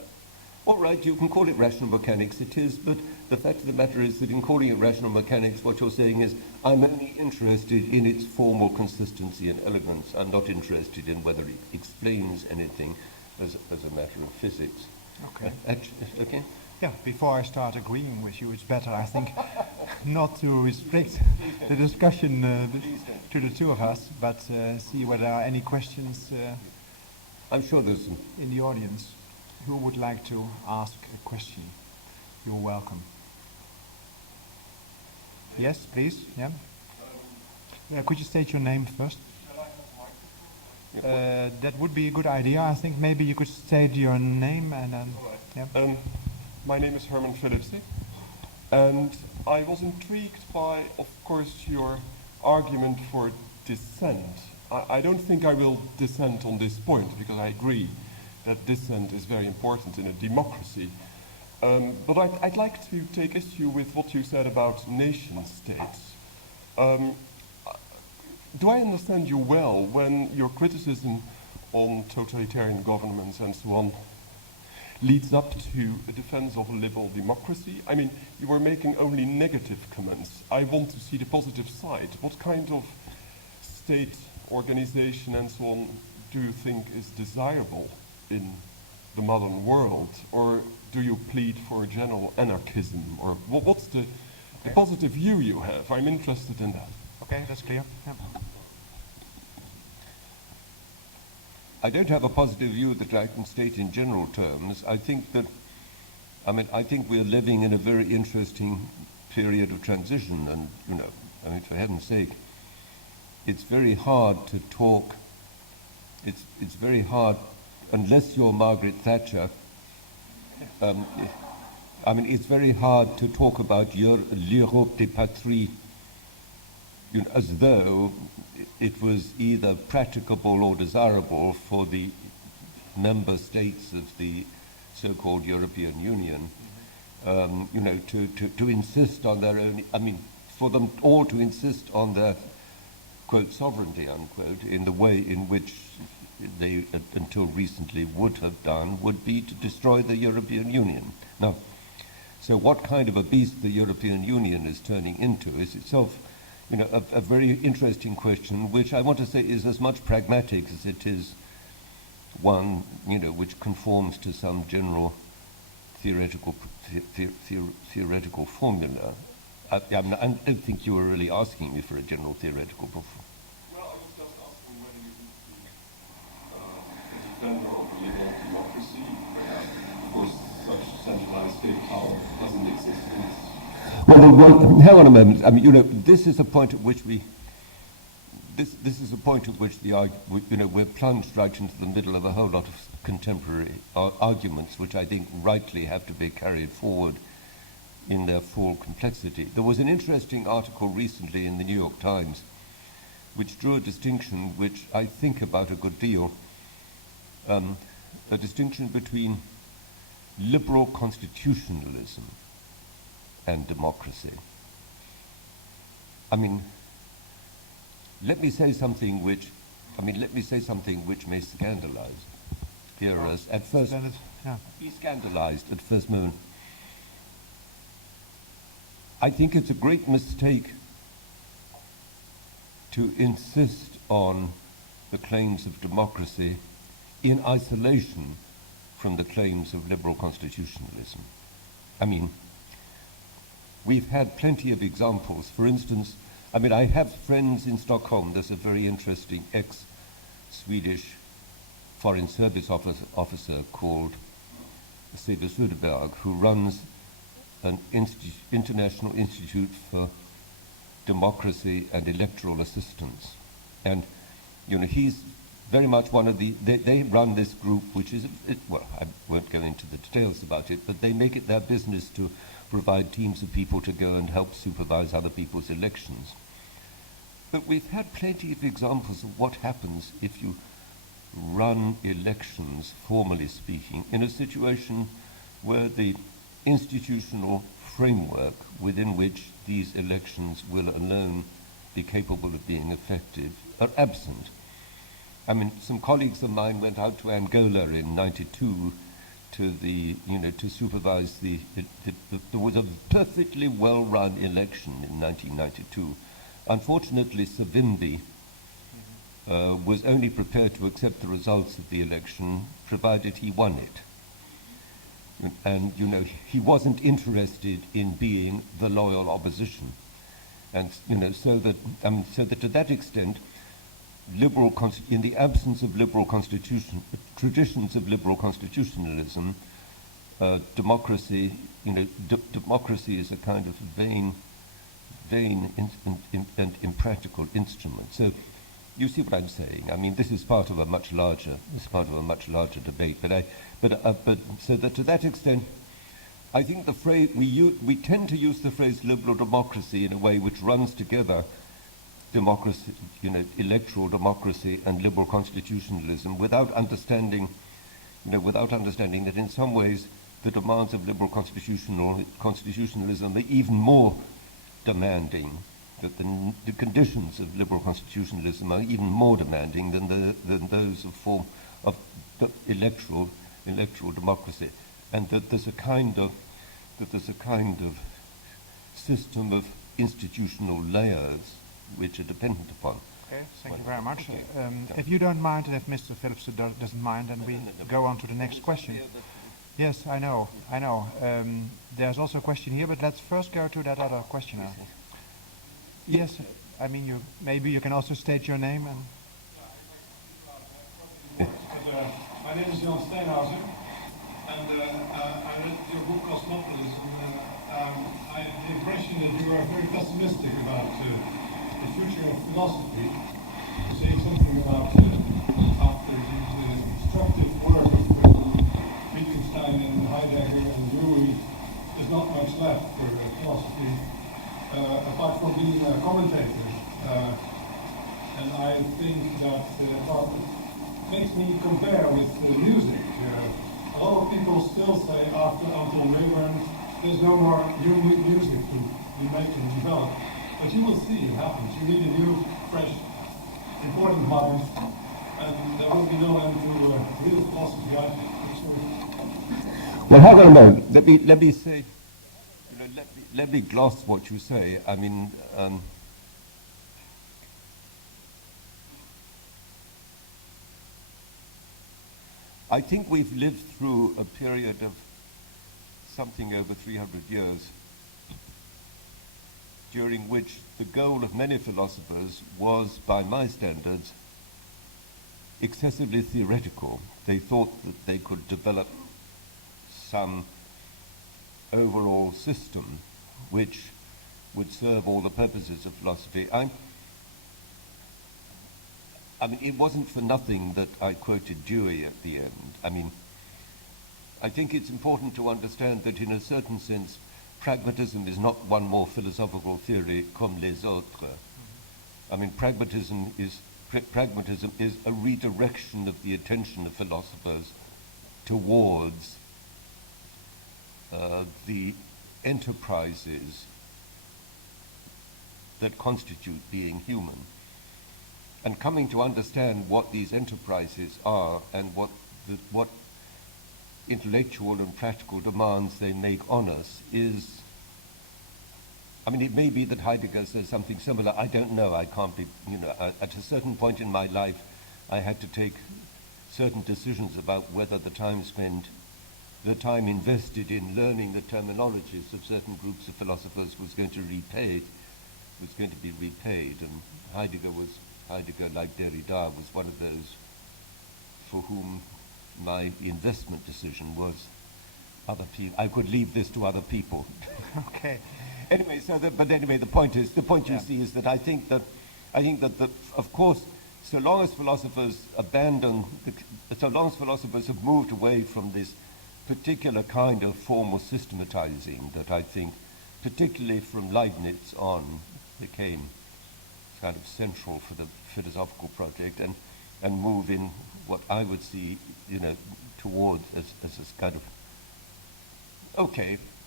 all right, you can call it rational mechanics, it is, but the fact of the matter is that in calling it rational mechanics, what you're saying is, I'm only interested in its formal consistency and elegance. I'm not interested in whether it explains anything as a matter of physics. Okay. Okay? Yeah, before I start agreeing with you, it's better, I think, not to restrict the discussion to the two of us, but see whether there are any questions I'm sure there's some in the audience. Who would like to ask a question? You're welcome. Yes, please. Yeah. Could you state your name first? That would be a good idea. I think maybe you could state your name and then. Yeah. My name is Herman Philipsen, and I was intrigued by, of course, your argument for dissent. I don't think I will dissent on this point, because I agree that dissent is very important in a democracy. But I'd like to take issue with what you said about nation states. Do I understand you well when your criticism on totalitarian governments and so on leads up to a defense of a liberal democracy? I mean, you were making only negative comments. I want to see the positive side. What kind of state organization and so on do you think is desirable in the modern world? Or do you plead for general anarchism? Or what's the positive view you have? I'm interested in that. Okay, that's clear. Yeah. I don't have a positive view that I can state in general terms. I think we're living in a very interesting period of transition, and for heaven's sake, it's very hard to talk. It's very hard, unless you're Margaret Thatcher. It's very hard to talk about l'Europe des patries, as though it was either practicable or desirable for the member states of the so-called European Union, to insist on their own, for them all to insist on their, quote, sovereignty, unquote, in the way in which they, until recently, would have done, would be to destroy the European Union. Now, so what kind of a beast the European Union is turning into is itself a very interesting question, which I want to say is as much pragmatic as it is one, which conforms to some general theoretical formula. I don't think you were really asking me for a general theoretical formula. Well, I was just asking whether you think a defender of the liberal democracy, of course, such centralized state power doesn't exist in this. Well, hang on a moment. This is a point at which this is a point at which we're plunged right into the middle of a whole lot of contemporary arguments, which I think rightly have to be carried forward in their full complexity. There was an interesting article recently in the New York Times, which drew a distinction which I think about a good deal, a distinction between liberal constitutionalism and democracy. Let me say something which may scandalize hearers at first. Be scandalized at first moment. I think it's a great mistake to insist on the claims of democracy in isolation from the claims of liberal constitutionalism. We've had plenty of examples. For instance, I have friends in Stockholm. There's a very interesting ex-Swedish Foreign Service officer called Stephen Toulmin, who runs an International Institute for Democracy and Electoral Assistance. And, he's very much one of they run this group, which is, I won't go into the details about it, but they make it their business to provide teams of people to go and help supervise other people's elections. But we've had plenty of examples of what happens if you run elections, formally speaking, in a situation where the institutional framework within which these elections will alone be capable of being effective are absent. Some colleagues of mine went out to Angola in '92 to supervise there was a perfectly well-run election in 1992. Unfortunately, Savimbi was only prepared to accept the results of the election provided he won it. And, he wasn't interested in being the loyal opposition. And, so that to that extent, in the absence of traditions of liberal constitutionalism, democracy is a kind of vain and impractical instrument. So, you see what I'm saying? This is part of a much larger debate. But so that to that extent, I think the phrase we tend to use the phrase liberal democracy in a way which runs together democracy, electoral democracy and liberal constitutionalism, without understanding that in some ways the demands of liberal constitutionalism are even more demanding, that the conditions of liberal constitutionalism are even more demanding than those of electoral democracy. and that there's a kind of system of institutional layers which are dependent upon. Okay, thank you very much. Okay. If you don't mind, and if Mr. Phillips doesn't mind, then we go on to the next question. Yes, I know. There's also a question here, but let's first go to that other questioner. Yes, I mean, maybe you can also state your name. And my name is Jan Steenhausen, and I read your book Cosmopolis, and I had the impression that you are very pessimistic about the future of philosophy. You say something about after the instructive work of Wittgenstein and Heidegger and Dewey, there's not much left for philosophy apart from being commentators. And I think that it makes me compare with music. A lot of people still say until Webern, there's no more new music to be made and develop. But you will see it happens. You need a new, fresh, important mind, and there will be no end to real philosophy, I think. Well, hang on a moment. Let me say, let me gloss what you say. I mean, I think we've lived through a period of something over 300 years, during which the goal of many philosophers was, by my standards, excessively theoretical. They thought that they could develop some overall system which would serve all the purposes of philosophy. I mean, it wasn't for nothing that I quoted Dewey at the end. I mean, I think it's important to understand that in a certain sense, pragmatism is not one more philosophical theory comme les autres. I mean, pragmatism is a redirection of the attention of philosophers towards the enterprises that constitute being human. And coming to understand what these enterprises are and what intellectual and practical demands they make on us is, I mean, it may be that Heidegger says something similar. I don't know. I can't be, at a certain point in my life, I had to take certain decisions about whether the time invested in learning the terminologies of certain groups of philosophers was going to be repaid. And Heidegger, like Derrida, was one of those for whom my investment decision was other people. I could leave this to other people. okay. Anyway, the point you see is that I think that of course, so long as philosophers have moved away from this particular kind of formal systematizing that I think, particularly from Leibniz on, became kind of central for the philosophical project, and move in what I would see, towards as this kind of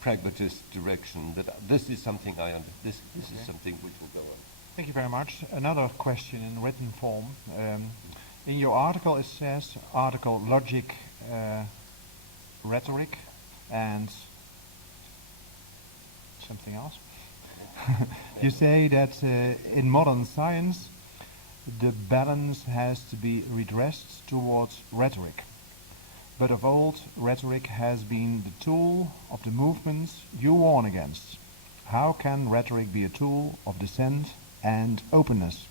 pragmatist direction. That this is something this is something which will go on. Thank you very much. Another question in written form. In your article, it says logic, rhetoric, and something else. You say that in modern science, the balance has to be redressed towards rhetoric. But of old, rhetoric has been the tool of the movements you warn against. How can rhetoric be a tool of dissent and openness?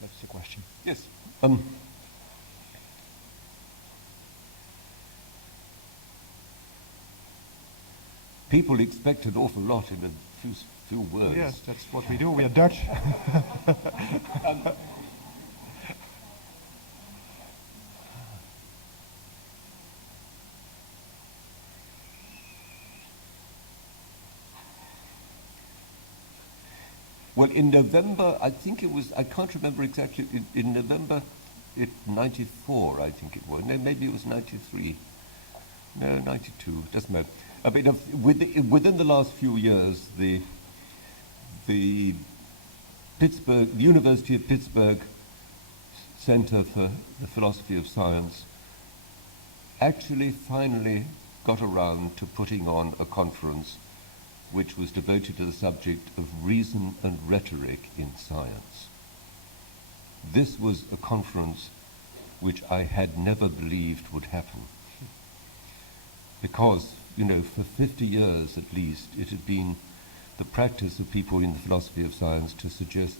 That's the question. Yes. People expect an awful lot in a few words. Yes, that's what we do. We are Dutch. Well, in November, I can't remember exactly, in November 94, I think it was. No, maybe it was 93. No, 92, doesn't matter. I mean, within the last few years, the University of Pittsburgh Center for the Philosophy of Science actually finally got around to putting on a conference which was devoted to the subject of reason and rhetoric in science. This was a conference which I had never believed would happen. Because, for 50 years at least, it had been the practice of people in the philosophy of science to suggest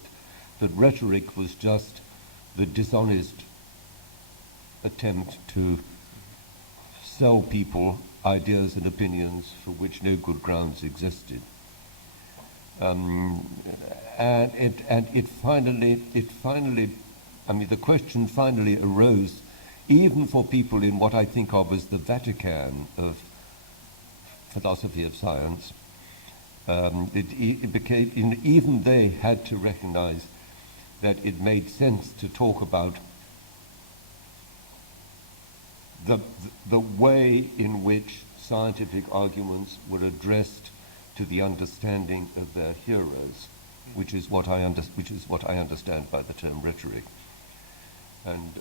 that rhetoric was just the dishonest attempt to sell people ideas and opinions for which no good grounds existed. And it finally, the question finally arose, even for people in what I think of as the Vatican of philosophy of science. It became, even they had to recognize that it made sense to talk about the way in which scientific arguments were addressed to the understanding of their hearers, which is what I understand by the term rhetoric. And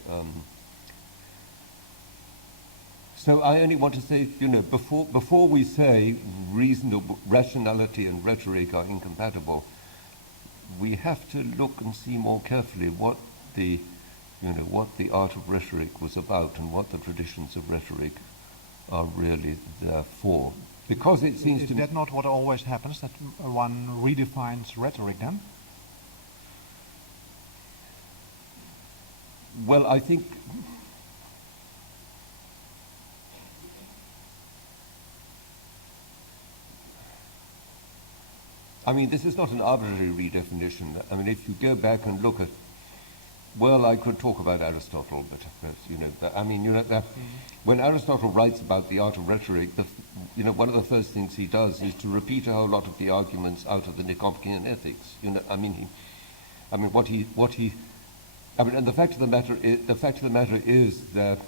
so I only want to say, before we say rationality and rhetoric are incompatible, we have to look and see more carefully what the art of rhetoric was about and what the traditions of rhetoric are really there for. Because it seems to me... Is that not what always happens, that one redefines rhetoric then? Well, I think... this is not an arbitrary redefinition. If you go back and look at... Well, I could talk about Aristotle, but when Aristotle writes about the art of rhetoric, one of the first things he does is to repeat a whole lot of the arguments out of the Nicomachean Ethics. And the fact of the matter is that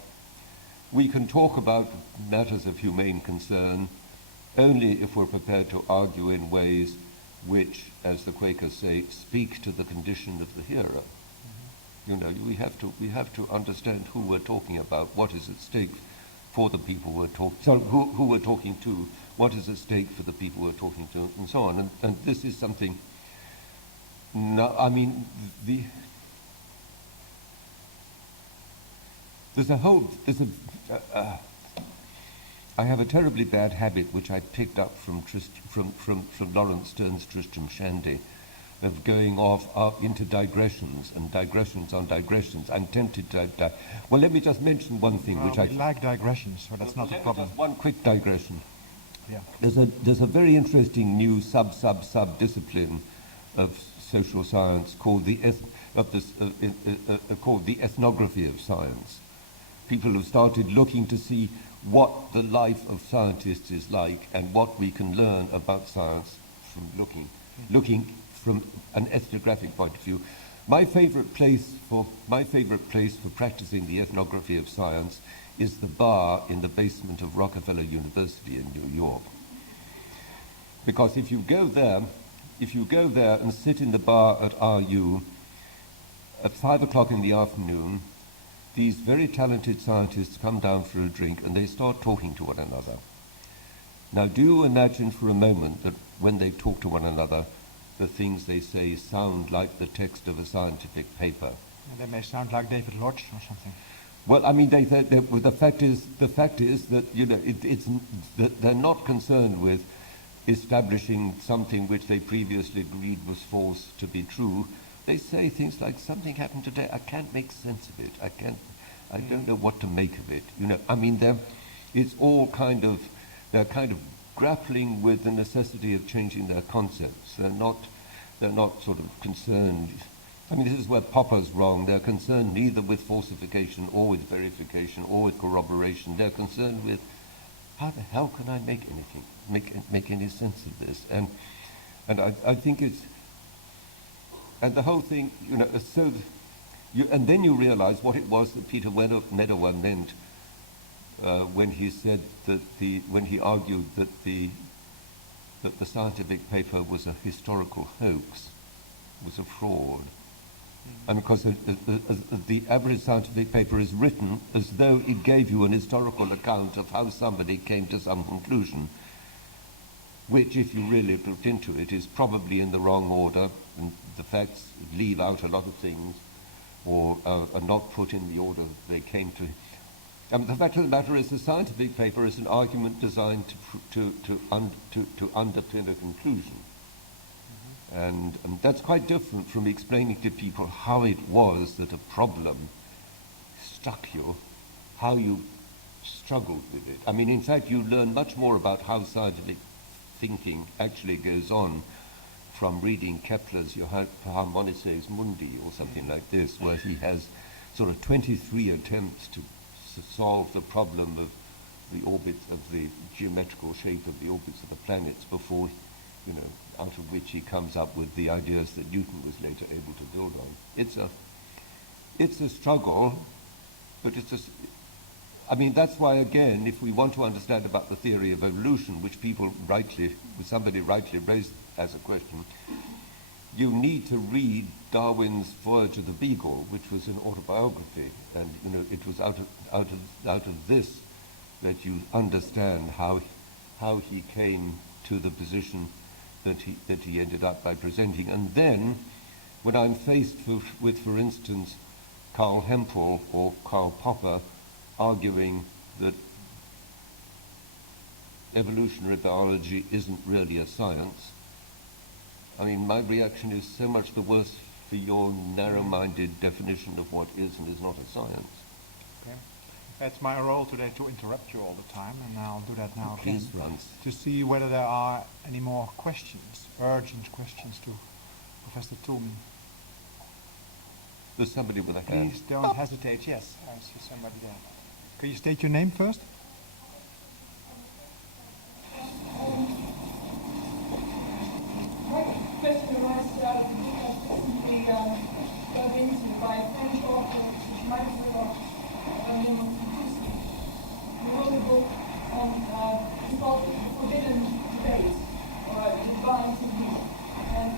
we can talk about matters of humane concern only if we're prepared to argue in ways which, as the Quakers say, speak to the condition of the hearer. We have to understand who we're talking about, what is at stake for the people we're talking. So who we're talking to, what is at stake for the people we're talking to, and so on. And this is something. I have a terribly bad habit which I picked up from Lawrence Stern's Tristram Shandy, of going off into digressions and digressions on digressions. I'm tempted to... Well, let me just mention one thing which I... We like digressions, so that's not a problem. Just one quick digression. Yeah. There's a very interesting new sub-discipline of social science called the ethnography of science. People have started looking to see what the life of scientists is like and what we can learn about science from looking from an ethnographic point of view. My favorite place for practicing the ethnography of science is the bar in the basement of Rockefeller University in New York. Because if you go there and sit in the bar at RU at 5 o'clock in the afternoon, these very talented scientists come down for a drink and they start talking to one another. Now, do you imagine for a moment that when they talk to one another, the things they say sound like the text of a scientific paper? And they may sound like David Lodge or something. Well, the fact is that that they're not concerned with establishing something which they previously agreed was false to be true. They say things like, something happened today, I can't make sense of it, I don't know what to make of it. It's all they're kind of grappling with the necessity of changing their concepts. They're not sort of concerned. This is where Popper's wrong. They're concerned neither with falsification or with verification or with corroboration. They're concerned with, how the hell can I make any sense of this? And I think it's, and the whole thing, and then you realize what it was that Peter Medawar meant when he said that when he argued that the scientific paper was a historical hoax, was a fraud. And because the average scientific paper is written as though it gave you an historical account of how somebody came to some conclusion, which, if you really looked into it, is probably in the wrong order, and the facts leave out a lot of things, or are not put in the order they came to. The fact of the matter is, the scientific paper is an argument designed to underpin a conclusion. And that's quite different from explaining to people how it was that a problem struck you, how you struggled with it. I mean, in fact, you learn much more about how scientific thinking actually goes on from reading Kepler's Harmonices Mundi or something like this, where he has sort of 23 attempts to solve the problem of the orbits, of the geometrical shape of the orbits of the planets before, out of which he comes up with the ideas that Newton was later able to build on. It's a struggle, but that's why, again, if we want to understand about the theory of evolution, which somebody rightly raised as a question, you need to read Darwin's Voyage of the Beagle, which was an autobiography, and it was out of this that you understand how he came to the position that he ended up by presenting. And then, when I'm faced with, for instance, Karl Hempel or Karl Popper arguing that evolutionary biology isn't really a science, my reaction is so much the worse for your narrow-minded definition of what is and is not a science. Okay. It's my role today to interrupt you all the time, and I'll do that now again. Please, Franz. To see whether there are any more questions, urgent questions to Professor Toulmin. There's somebody with a hand. Please don't hesitate. Yes, I see somebody there. Could you state your name first? My question was recently dug into by a French author, which might have heard of, by the name of Dependency. He wrote a book on, it's called The Forbidden Debate, or the Divine Technique. And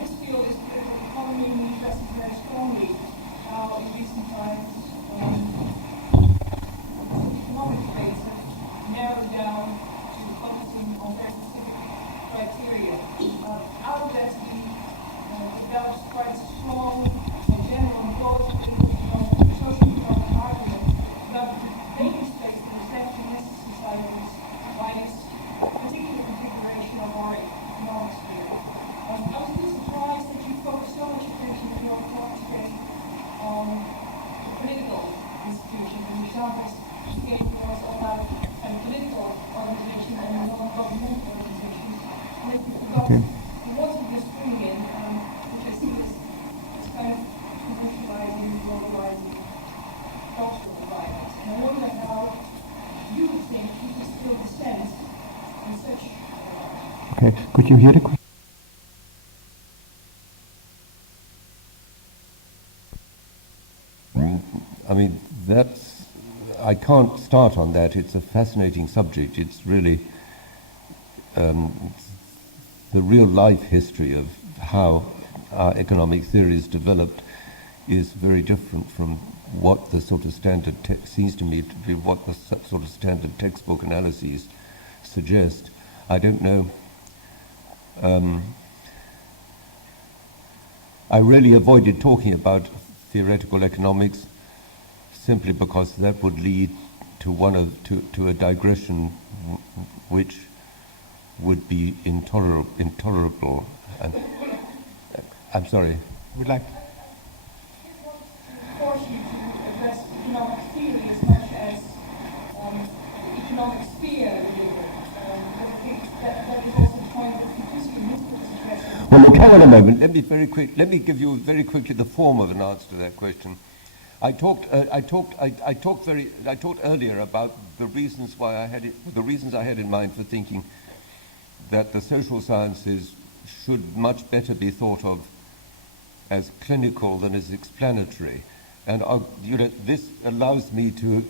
this field is political economy, and addresses very strongly how in recent times economic debates have narrowed down to focusing on very specific criteria. Out of that, he develops quite a strong and general and broad socio-economic argument about the debating space that is left in this societies by this particular configuration of our economic sphere. I was a bit surprised that you focus so much attention in your talk today on the political institutions, and the examples you gave was about political organization and non-governmental organizations. And if you forgot what you just bring in, which I see is kind of conceptualizing, globalizing, cultural environments. And I wonder how you would think you could still dissent in such. Okay, could you hear the question? I can't start on that. It's a fascinating subject. It's really the real life history of how our economic theories developed is very different from what the sort of standard seems to me to be what the sort of standard textbook analyses suggest. I don't know. I really avoided talking about theoretical economics simply because that would lead to a digression which would be intolerable. And I'm sorry. Would like. Force you to address economic theory as much as economic sphere really. But I think that is also the point that Wittgenstein is addressing. Well, look, hang on a moment. Let me give you very quickly the form of an answer to that question. I talked earlier about the reasons why the reasons I had in mind for thinking that the social sciences should much better be thought of as clinical than as explanatory. And this allows me to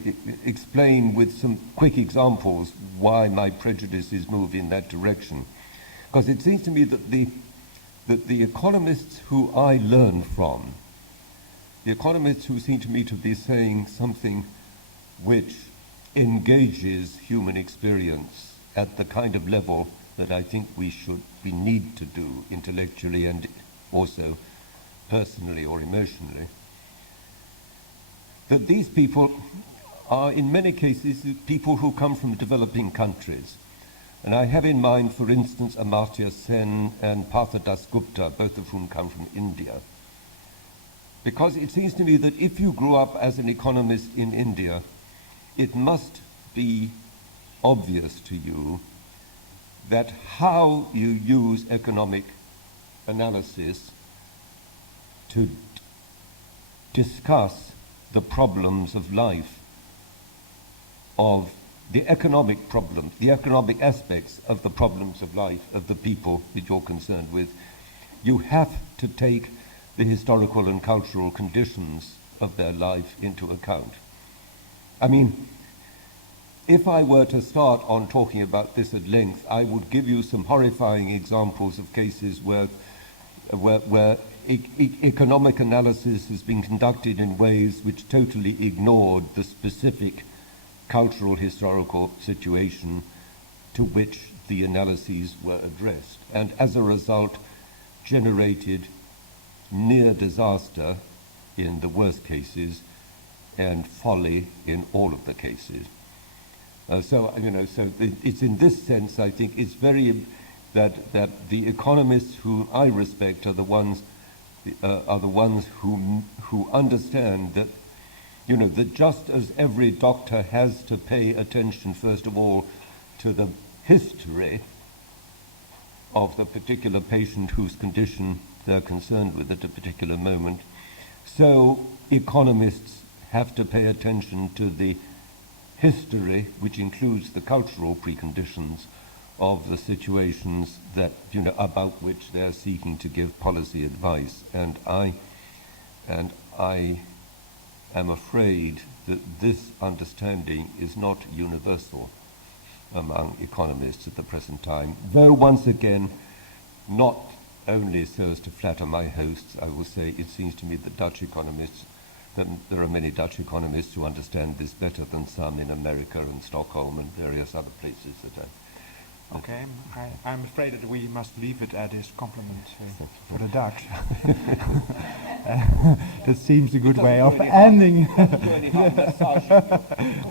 explain with some quick examples why my prejudices move in that direction. Because it seems to me that the economists who I learn from the economists who seem to me to be saying something which engages human experience at the kind of level that I think we need to do intellectually and also personally or emotionally, that these people are in many cases people who come from developing countries. And I have in mind, for instance, Amartya Sen and Partha Dasgupta, both of whom come from India. Because it seems to me that if you grew up as an economist in India, it must be obvious to you that how you use economic analysis to discuss the problems of life, of the economic problems, the economic aspects of the problems of life of the people that you're concerned with, you have to take the historical and cultural conditions of their life into account. I mean, if I were to start on talking about this at length, I would give you some horrifying examples of cases where economic analysis has been conducted in ways which totally ignored the specific cultural historical situation to which the analyses were addressed, and as a result generated near disaster in the worst cases and folly in all of the cases. So it's in this sense, I think, it's very that the economists who I respect are the ones who understand that, that just as every doctor has to pay attention, first of all, to the history of the particular patient whose condition they're concerned with at a particular moment, so economists have to pay attention to the history, which includes the cultural preconditions of the situations that, about which they're seeking to give policy advice. And I am afraid that this understanding is not universal among economists at the present time, though once again, not only so as to flatter my hosts, I will say it seems to me that that there are many Dutch economists who understand this better than some in America and Stockholm and various other places that Okay, I'm afraid that we must leave it at this compliment for the Dutch. That seems a good way of ending.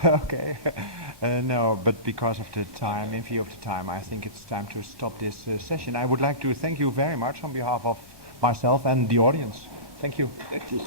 Okay. No, but because of the time, in view of the time, I think it's time to stop this session. I would like to thank you very much on behalf of myself and the audience. Thank you. Thank you.